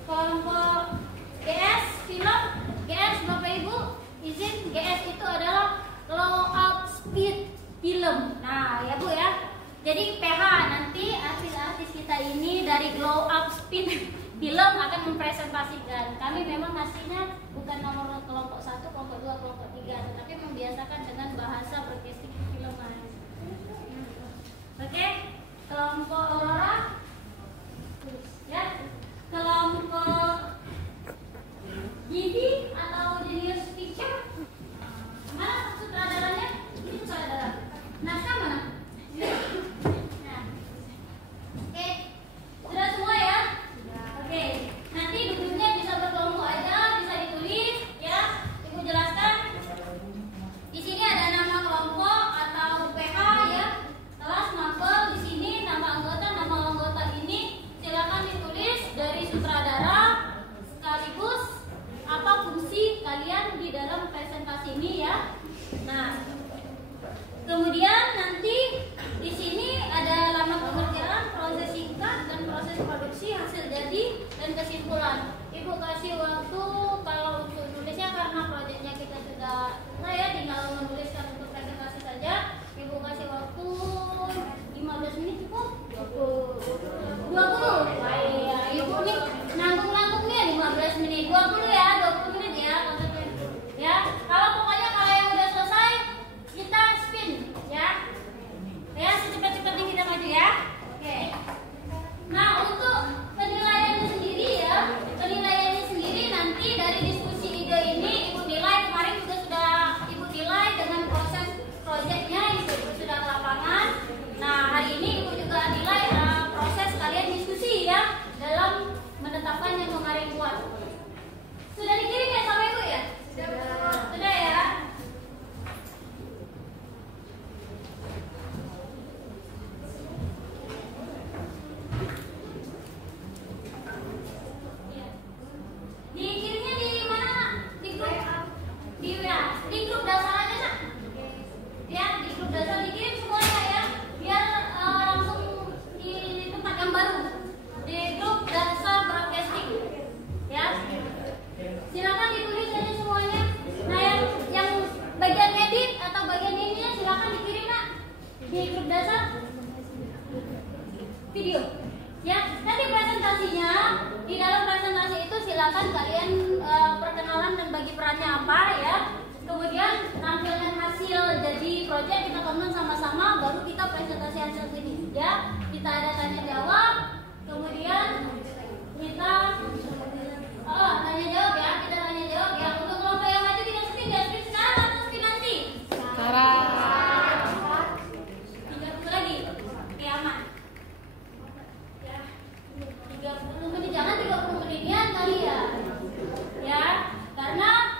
kelompok GS film, GS Bapak Ibu izin, GS itu adalah glow up speed film. Nah, ya Bu ya. Jadi PH nanti artis-artis kita ini dari glow up speed film akan mempresentasikan. Kami memang ngasihnya bukan nomor kelompok 1, kelompok 2, kelompok 3, tetapi membiasakan dengan bahasa bergestik film. Oke, kelompok Aurora, ya, kelompok GV atau Genius Picture. Mana sutradaranya? Ini sutradara. Naskah mana? Nah, oke, sudah semua ya? Oke, nanti duduknya bisa berkelompok aja, bisa ditulis, ya. Ibu jelaskan. Di sini ada nama kelompok atau PH, ya. Kelas mapel di sini nama anggota ini silakan ditulis dari sutradara sekaligus apa fungsi kalian di dalam presentasi ini, ya. Nah, kemudian nanti di sini ada lama pengerjaan, proses singkat, dan proses produksi, hasil jadi, dan kesimpulan. Ibu kasih waktu kalau untuk nulisnya karena proyeknya kita sudah selesai, ya, tinggal menuliskan untuk presentasi saja. Ibu kasih waktu 15 menit cukup? 20. Ya, Ibu nih nanggung-nanggungnya 15 menit, 20 ya, 20 menit ya. Ya, kalau pokoknya kalau yang udah selesai kita spin, ya. Ya, secepat-cepatnya kita maju, ya. Oke. Nah, untuk penilaiannya sendiri, ya. Penilaiannya sendiri nanti dari diskusi ide ini Ibu nilai, kemarin juga sudah Ibu nilai dengan proses proyeknya, Ibu sudah ke lapangan. Nah, hari ini Ibu juga nilai proses kalian diskusi, ya, dalam menetapkan yang kemarin buat. Sudah dikirim ya sama Ibu, ya? Sudah, ya. Dikirimnya di mana, Nak? Di grup? Di grup dasar aja, Nak. Ya, di grup dasar dikirim semuanya, ya. Biar langsung di tempat yang baru. Di grup dasar broadcasting. Ya. Silakan ditulis aja semuanya. Nah, yang bagian edit atau bagian ininya silakan dikirim, Nak. Di grup dasar video. Ya, nanti presentasinya, di dalam presentasi itu silakan kalian perkenalan dan bagi perannya apa, ya. Kemudian tampilkan hasil jadi proyek, kita tonton sama-sama, baru kita presentasi hasil ini, ya. Kita ada tanya jawab, kemudian kita tanya jawab, ya. Kita tanya jawab, ya. Untuk kelompok yang maju kita spin, ya, spin sekarang atau spin nanti? Sekarang. 30 lagi, oke, aman. 30 menit, jangan 30 menitian kali, ya. Ya, karena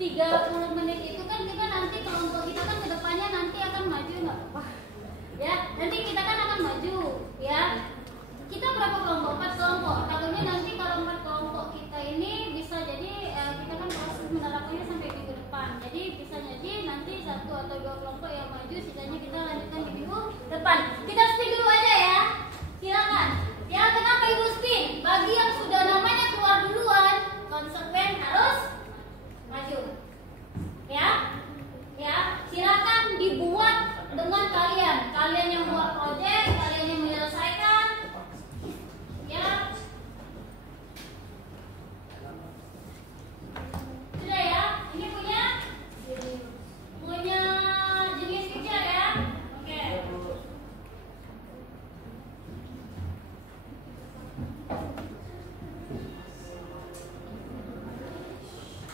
30 menit itu kan kita nanti kelompok kita kan kedepannya nanti akan maju, nggak apa-apa. Ya, nanti kita kan akan maju, ya. Kita berapa kelompok? 4 kelompok. Takutnya nanti kalau 4 kelompok kita ini bisa jadi kita kan proses menerapkannya sampai minggu depan. Jadi bisa jadi nanti 1 atau 2 kelompok yang maju, sisanya kita lanjutkan di minggu depan. Kita spin dulu aja, ya. Silakan. Ya, kenapa Ibu spin? Bagi yang sudah namanya keluar duluan, konsekuen harus maju. Ya. Ya, silakan dibuat dengan kalian. Kalian yang buat proyek, kalian yang menyelesaikan. Ya. Sudah, ya. Ini punya jenis picture, ya. Oke.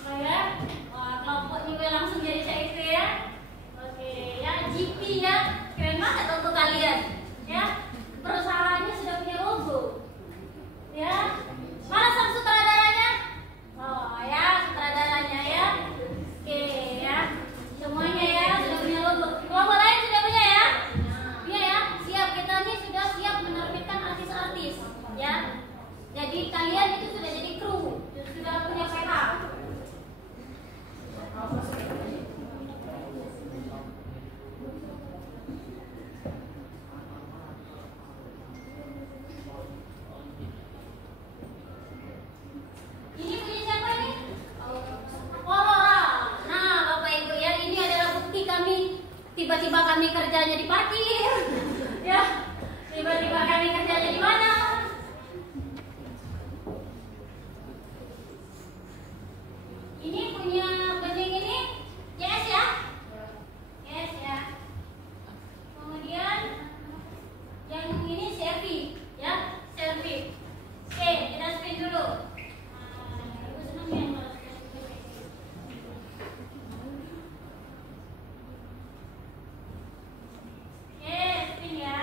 Nah, ya. Wah, kelompok juga langsung jadi tiba-tiba kami kerjanya di parkir, ya, tiba-tiba kami kerjanya di mana? Ini punya bening ini, yes ya, yes ya. Kemudian yang ini servi, ya, servi. Oke, kita spin dulu. Ibu senang ya kalau spin. Oke, spin ya.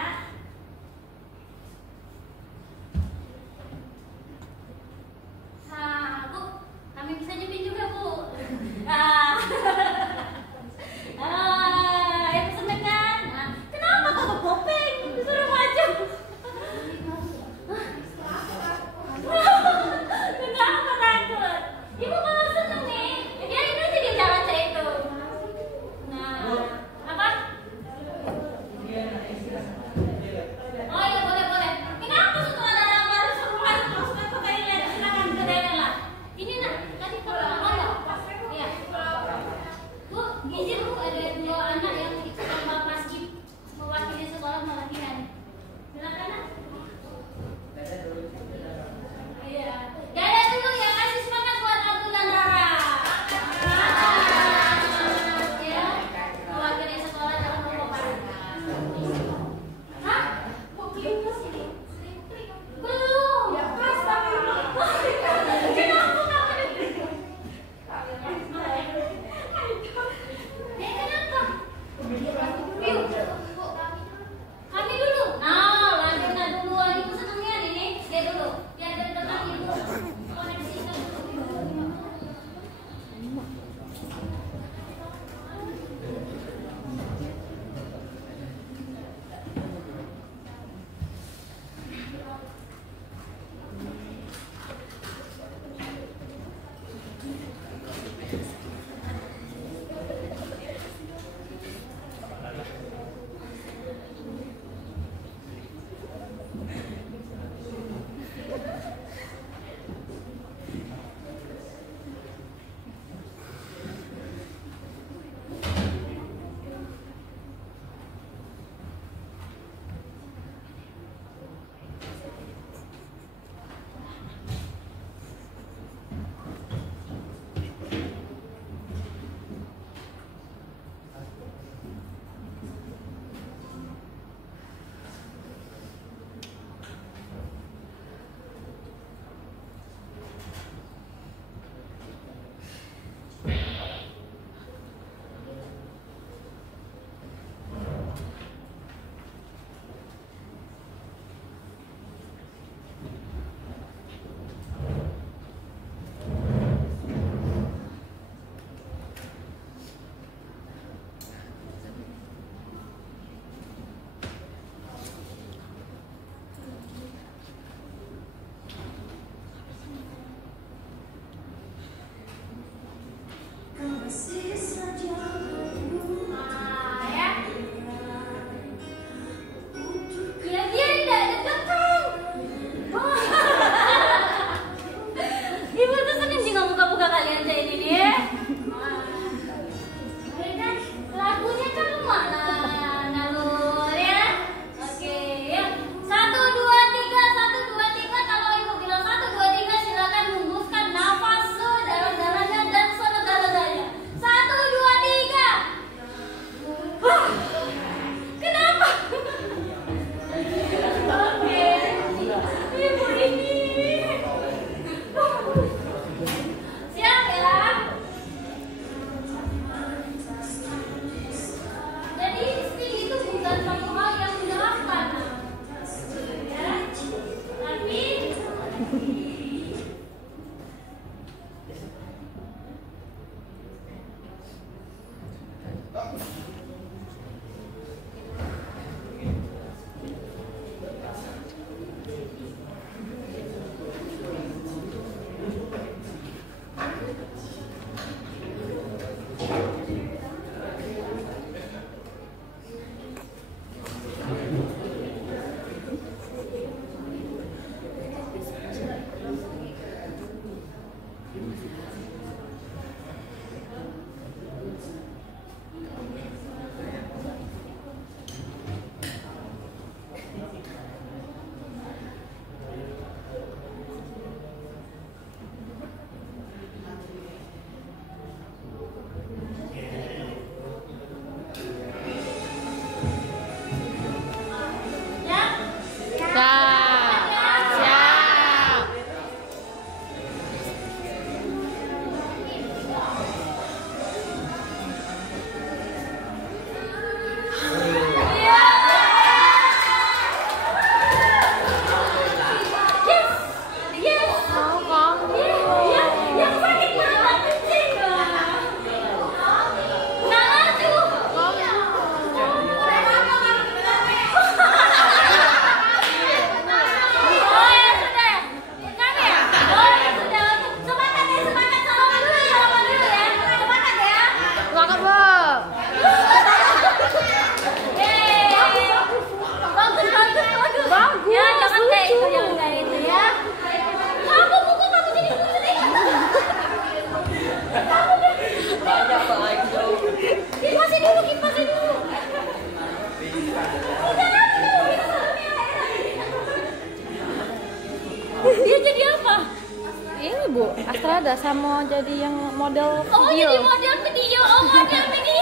dah sama jadi yang model Oh, video. jadi model video. Oh, model video.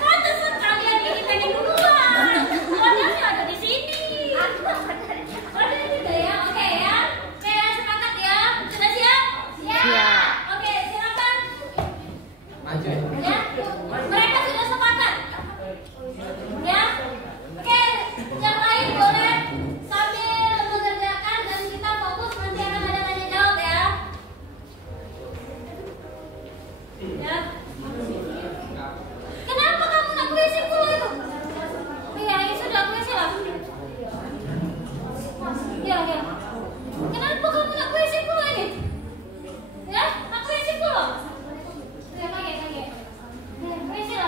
Pantesan kalian ini pengen duluan. Modelnya ada di sini. Model juga ya. Oke ya. Oke, sepakat ya. Sudah siap? Siap. Oke, silakan. Maju. Ya. Mereka sudah sepakat. Ya. Oke, yang lain boleh sambil mengerjakan dan kita fokus, nanti akan ada tanya jawab ya. Ya. Kenapa kamu nak puisi pula itu? Iya, ini sudah puisi lah. Ya, ya. Kenapa kamu nak puisi pula ini? Ya, nak puisi pula. Ya, kaget. Puisi lah.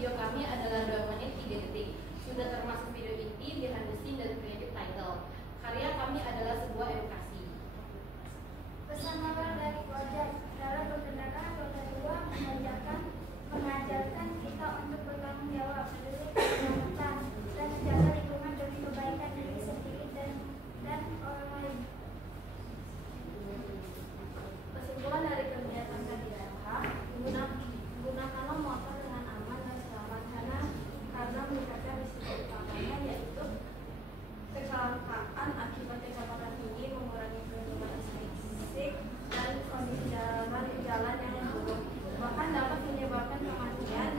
video kami adalah 2 menit 3 detik. Sudah termasuk video inti, behind the scene, dan creative title. Karya kami adalah sebuah edukasi. Pesan moral dari Gojek dalam berkendara roda 2 mengajarkan kita untuk bertanggung jawab, peduli keselamatan dan menjaga lingkungan demi kebaikan diri sendiri dan orang lain. Kesimpulan dari kegiatan KDRH, gunakanlah motor dengan aman dan selamat karena meningkatkan risiko utamanya yaitu kecelakaan akibat kecepatan tinggi, mengurangi perlindungan fisik dan kondisi jalan yang buruk, bahkan dapat menyebabkan kematian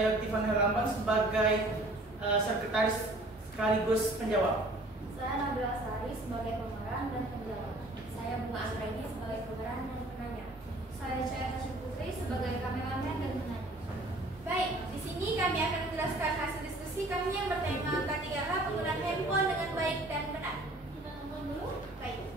saya Tiffan Herlambang sebagai sekretaris sekaligus penjawab. Saya Nabila Sari sebagai pemeran dan penjawab. Saya Bunga Anggreni sebagai pemeran dan penanya. Saya Cahaya Tasya Putri sebagai kameramen dan penanya. Baik, di sini kami akan menjelaskan hasil diskusi kami yang bertema K3H penggunaan handphone dengan baik dan benar. Kita nonton dulu. Baik.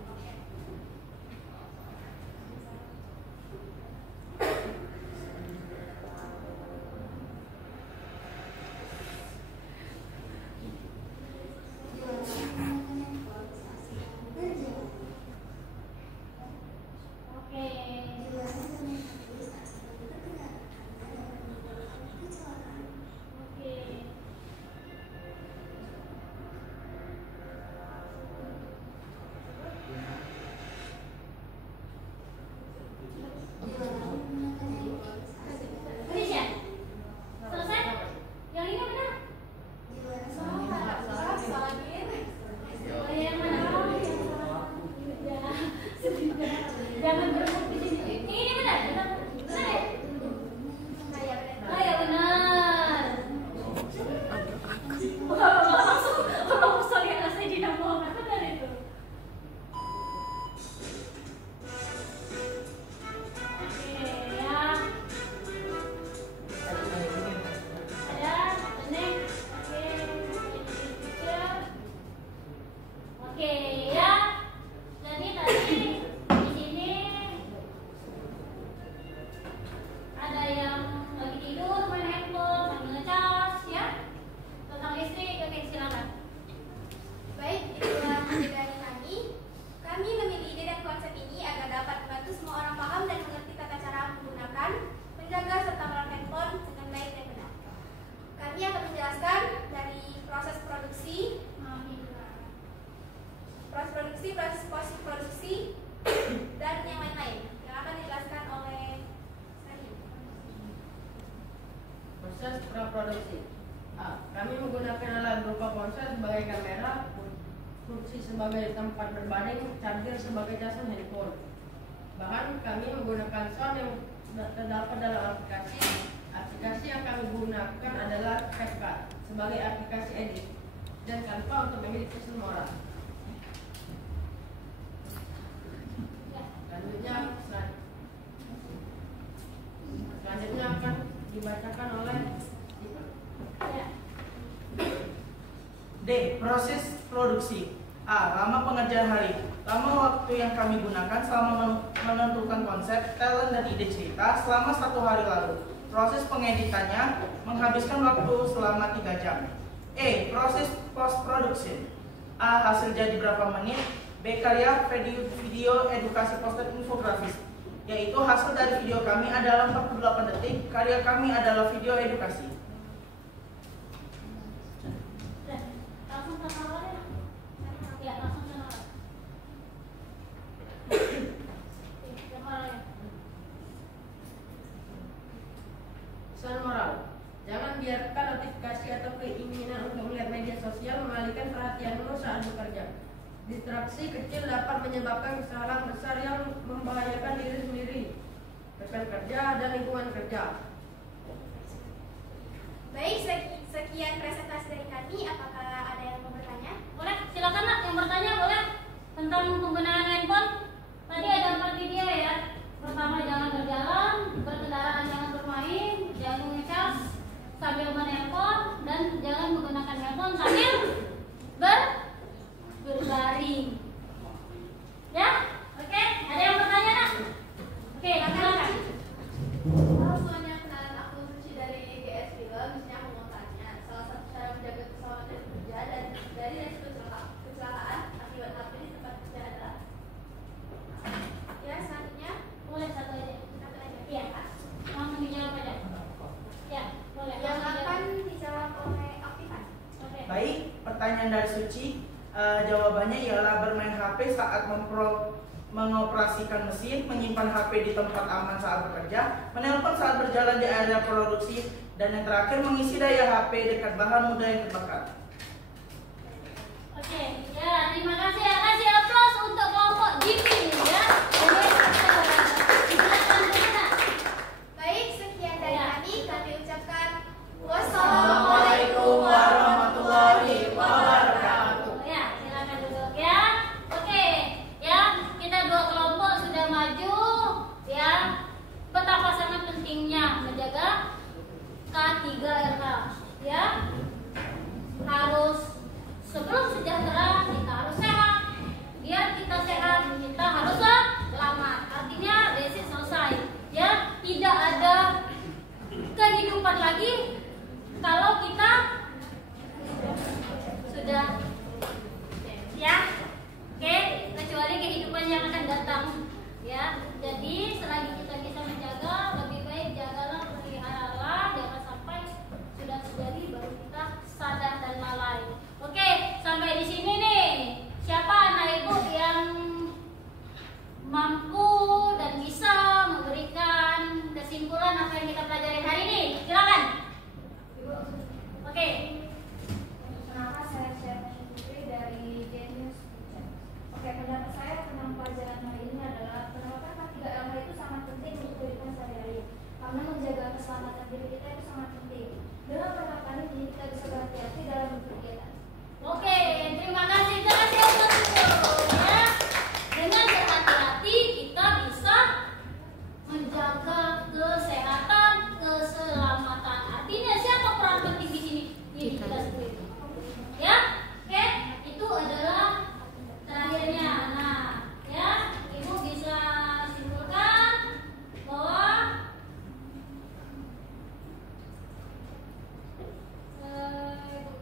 Praproduksi. Kami menggunakan alat berupa ponsel sebagai kamera, fungsi sebagai tempat berbaring, charger sebagai casan handphone. Bahkan kami menggunakan sound yang terdapat dalam aplikasi. Aplikasi yang kami gunakan adalah CapCut sebagai aplikasi edit dan Canva untuk memiliki semua orang. Selanjutnya akan dibacakan oleh D. Proses produksi. A. Lama pengerjaan hari. Lama waktu yang kami gunakan selama menentukan konsep, talent, dan ide cerita selama 1 hari lalu. Proses pengeditannya menghabiskan waktu selama 3 jam. E. Proses post production. A. Hasil jadi berapa menit. B. Karya video edukasi poster infografis, yaitu hasil dari video kami adalah 48 detik, karya kami adalah video edukasi. Langsung ke awal ya? Ya, langsung ke awal. pesan moral. Jangan biarkan notifikasi atau keinginan untuk melihat media sosial mengalihkan perhatianmu saat bekerja. Distraksi kecil dapat menyebabkan kesalahan besar yang membahayakan diri sendiri, rekan kerja, dan lingkungan kerja. Baik, sekian presentasi dari kami. Apakah ada yang mau bertanya? Boleh, silakan nak yang bertanya boleh tentang penggunaan handphone. Tadi ada 4 video ya. Pertama, jangan berjalan, berkendaraan jangan bermain, jangan ngecas sambil menelpon, dan jangan menggunakan handphone sambil berbaring. Ya, oke. Ada yang bertanya nak? Oke, silakan. Halo semuanya, kenalan aku Suci dari GS Film. Di sini aku mau tanya, salah satu cara menjaga keselamatan kerja dan dari resiko kecelakaan akibat HP di tempat kerja adalah? Ya, selanjutnya Boleh satu aja. satu aja. Iya, langsung dijawab aja. Ya, boleh. Yang langsung akan dijawab. dijawab oleh Aktifan. Oke. Baik, pertanyaan dari Suci, jawabannya ialah bermain HP saat mengoperasikan mesin, menyimpan HP di tempat aman saat bekerja, menelpon saat berjalan di area produksi, dan yang terakhir mengisi daya HP dekat bahan mudah yang terbakar. Oke, ya terima kasih ya. Kasih aplaus untuk kelompok Jimmy ya. Baik, sekian dari kami. Kami ucapkan zaman yang akan datang. Ya, jadi selagi kita bisa menjaga, lebih baik jagalah, peliharalah, jangan sampai sudah terjadi baru kita sadar dan lalai. Oke, sampai di sini nih. Siapa anak ibu yang mampu dan bisa memberikan kesimpulan apa yang kita pelajari hari ini? Silakan. Oke. Kenapa saya Putri dari Genius? Oke, pendapat saya tentang pelajaran hari ini adalah penerapan 3 LH itu sangat penting untuk kehidupan sehari-hari. Karena menjaga keselamatan diri kita itu sangat penting. Dengan penerapan ini kita bisa berhati-hati dalam berkegiatan. Oke, terima kasih. Terima kasih untuk ya. Dengan berhati-hati kita bisa menjaga kesehatan, keselamatan. Artinya siapa peran penting di sini? Kita sendiri. Ya, oke, itu adalah terakhirnya. Nah, ya, ibu bisa simpulkan bahwa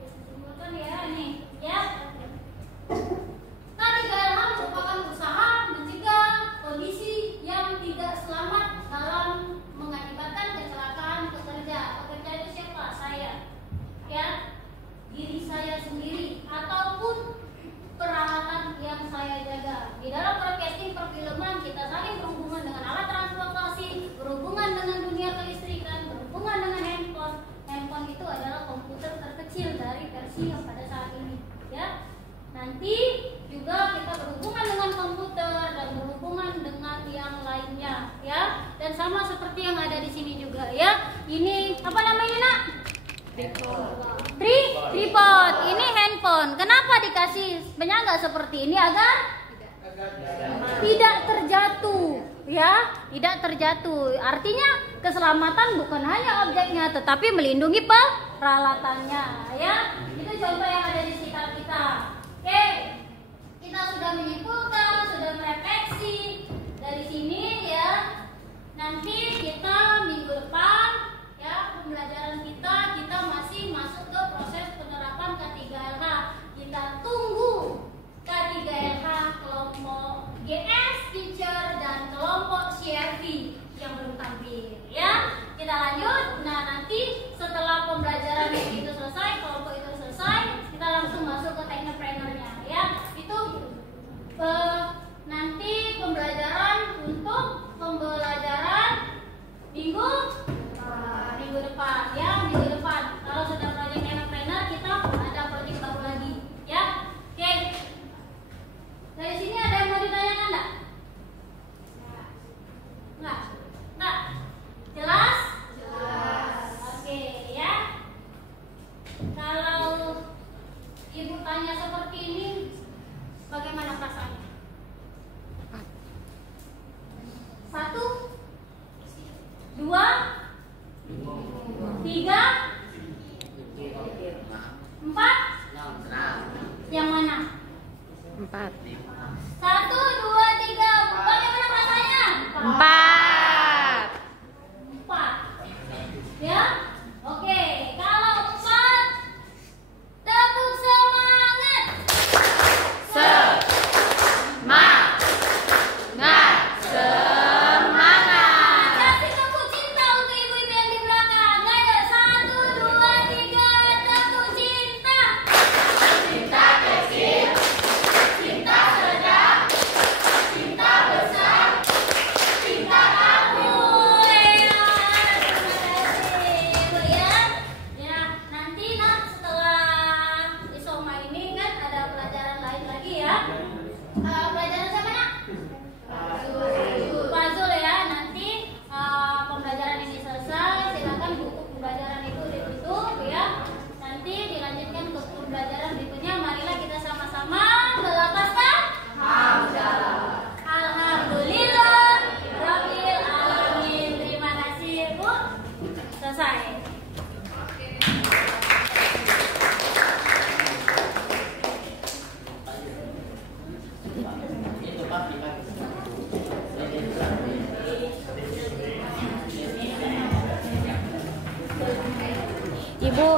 simpulkan ya nih, ya. Tadi GLH merupakan usaha mencegah kondisi yang tidak selamat dalam mengakibatkan kecelakaan pekerja. Pekerja itu siapa? Saya, ya, diri saya sendiri ataupun peralatan yang saya jaga. Di dalam broadcasting perfilman kita saling berhubungan dengan alat transportasi, berhubungan dengan dunia kelistrikan, berhubungan dengan handphone. Handphone itu adalah komputer terkecil dari versi yang pada saat ini, ya. Nanti juga kita berhubungan dengan komputer dan berhubungan dengan yang lainnya, ya. Dan sama seperti yang ada di sini juga, ya. Ini apa namanya, Nak? Tripod. Ini handphone. Kenapa dikasih penyangga seperti ini agar tidak terjatuh, ya, tidak terjatuh. Artinya keselamatan bukan hanya objeknya, tetapi melindungi peralatannya, ya. Itu contoh yang ada di sekitar kita. Oke, kita sudah menyimpulkan, sudah merefleksi dari sini, ya. Nanti kita minggu depan, ya, pembelajaran kita masih masuk ke proses penerapan K3LH. Kita tunggu K3LH kelompok GS, teacher, dan kelompok CRV yang belum tampil, ya. Kita lanjut. Nah, nanti setelah pembelajaran itu selesai, kelompok itu selesai, kita langsung masuk ke teknopreneurnya, ya. Itu nanti pembelajaran untuk pembelajaran minggu depan, ya, minggu depan. Kalau sudah proyek teknopreneur, kita ada proyek baru lagi, ya. Oke. Dari sini ada yang mau ditanyakan enggak? Enggak. Jelas? Jelas. Oke, ya. Kalau ibu tanya seperti ini, bagaimana perasaannya? 1, 2, 3, 4. Yang mana? 4. 1, 2, 3. Bagaimana rasanya? 4. 4. Ya? Oke. Kalau 4, tepuk semangat. Semangat. Kasih tepuk cinta untuk ibu-ibu yang di belakang. Ayo, 1, 2, 3. Tepuk cinta. Cinta kecil, cinta sedang, cinta besar, cinta kamu. Ya, terima kasih, Ibu, ya. Ya, nanti setelah Isoma ini kan ada pelajaran lain lagi, ya. Pelajaran siapa, Nak? Pak Zul, ya. Nanti pembelajaran ini selesai, silakan buku pembelajaran itu ditutup, ya. Nanti dilanjutkan ke pembelajaran berikutnya. Marilah kita sama-sama melafazkan hamdalah. Alhamdulillah rabbil alamin. Terima kasih, Bu. Selesai. Ibu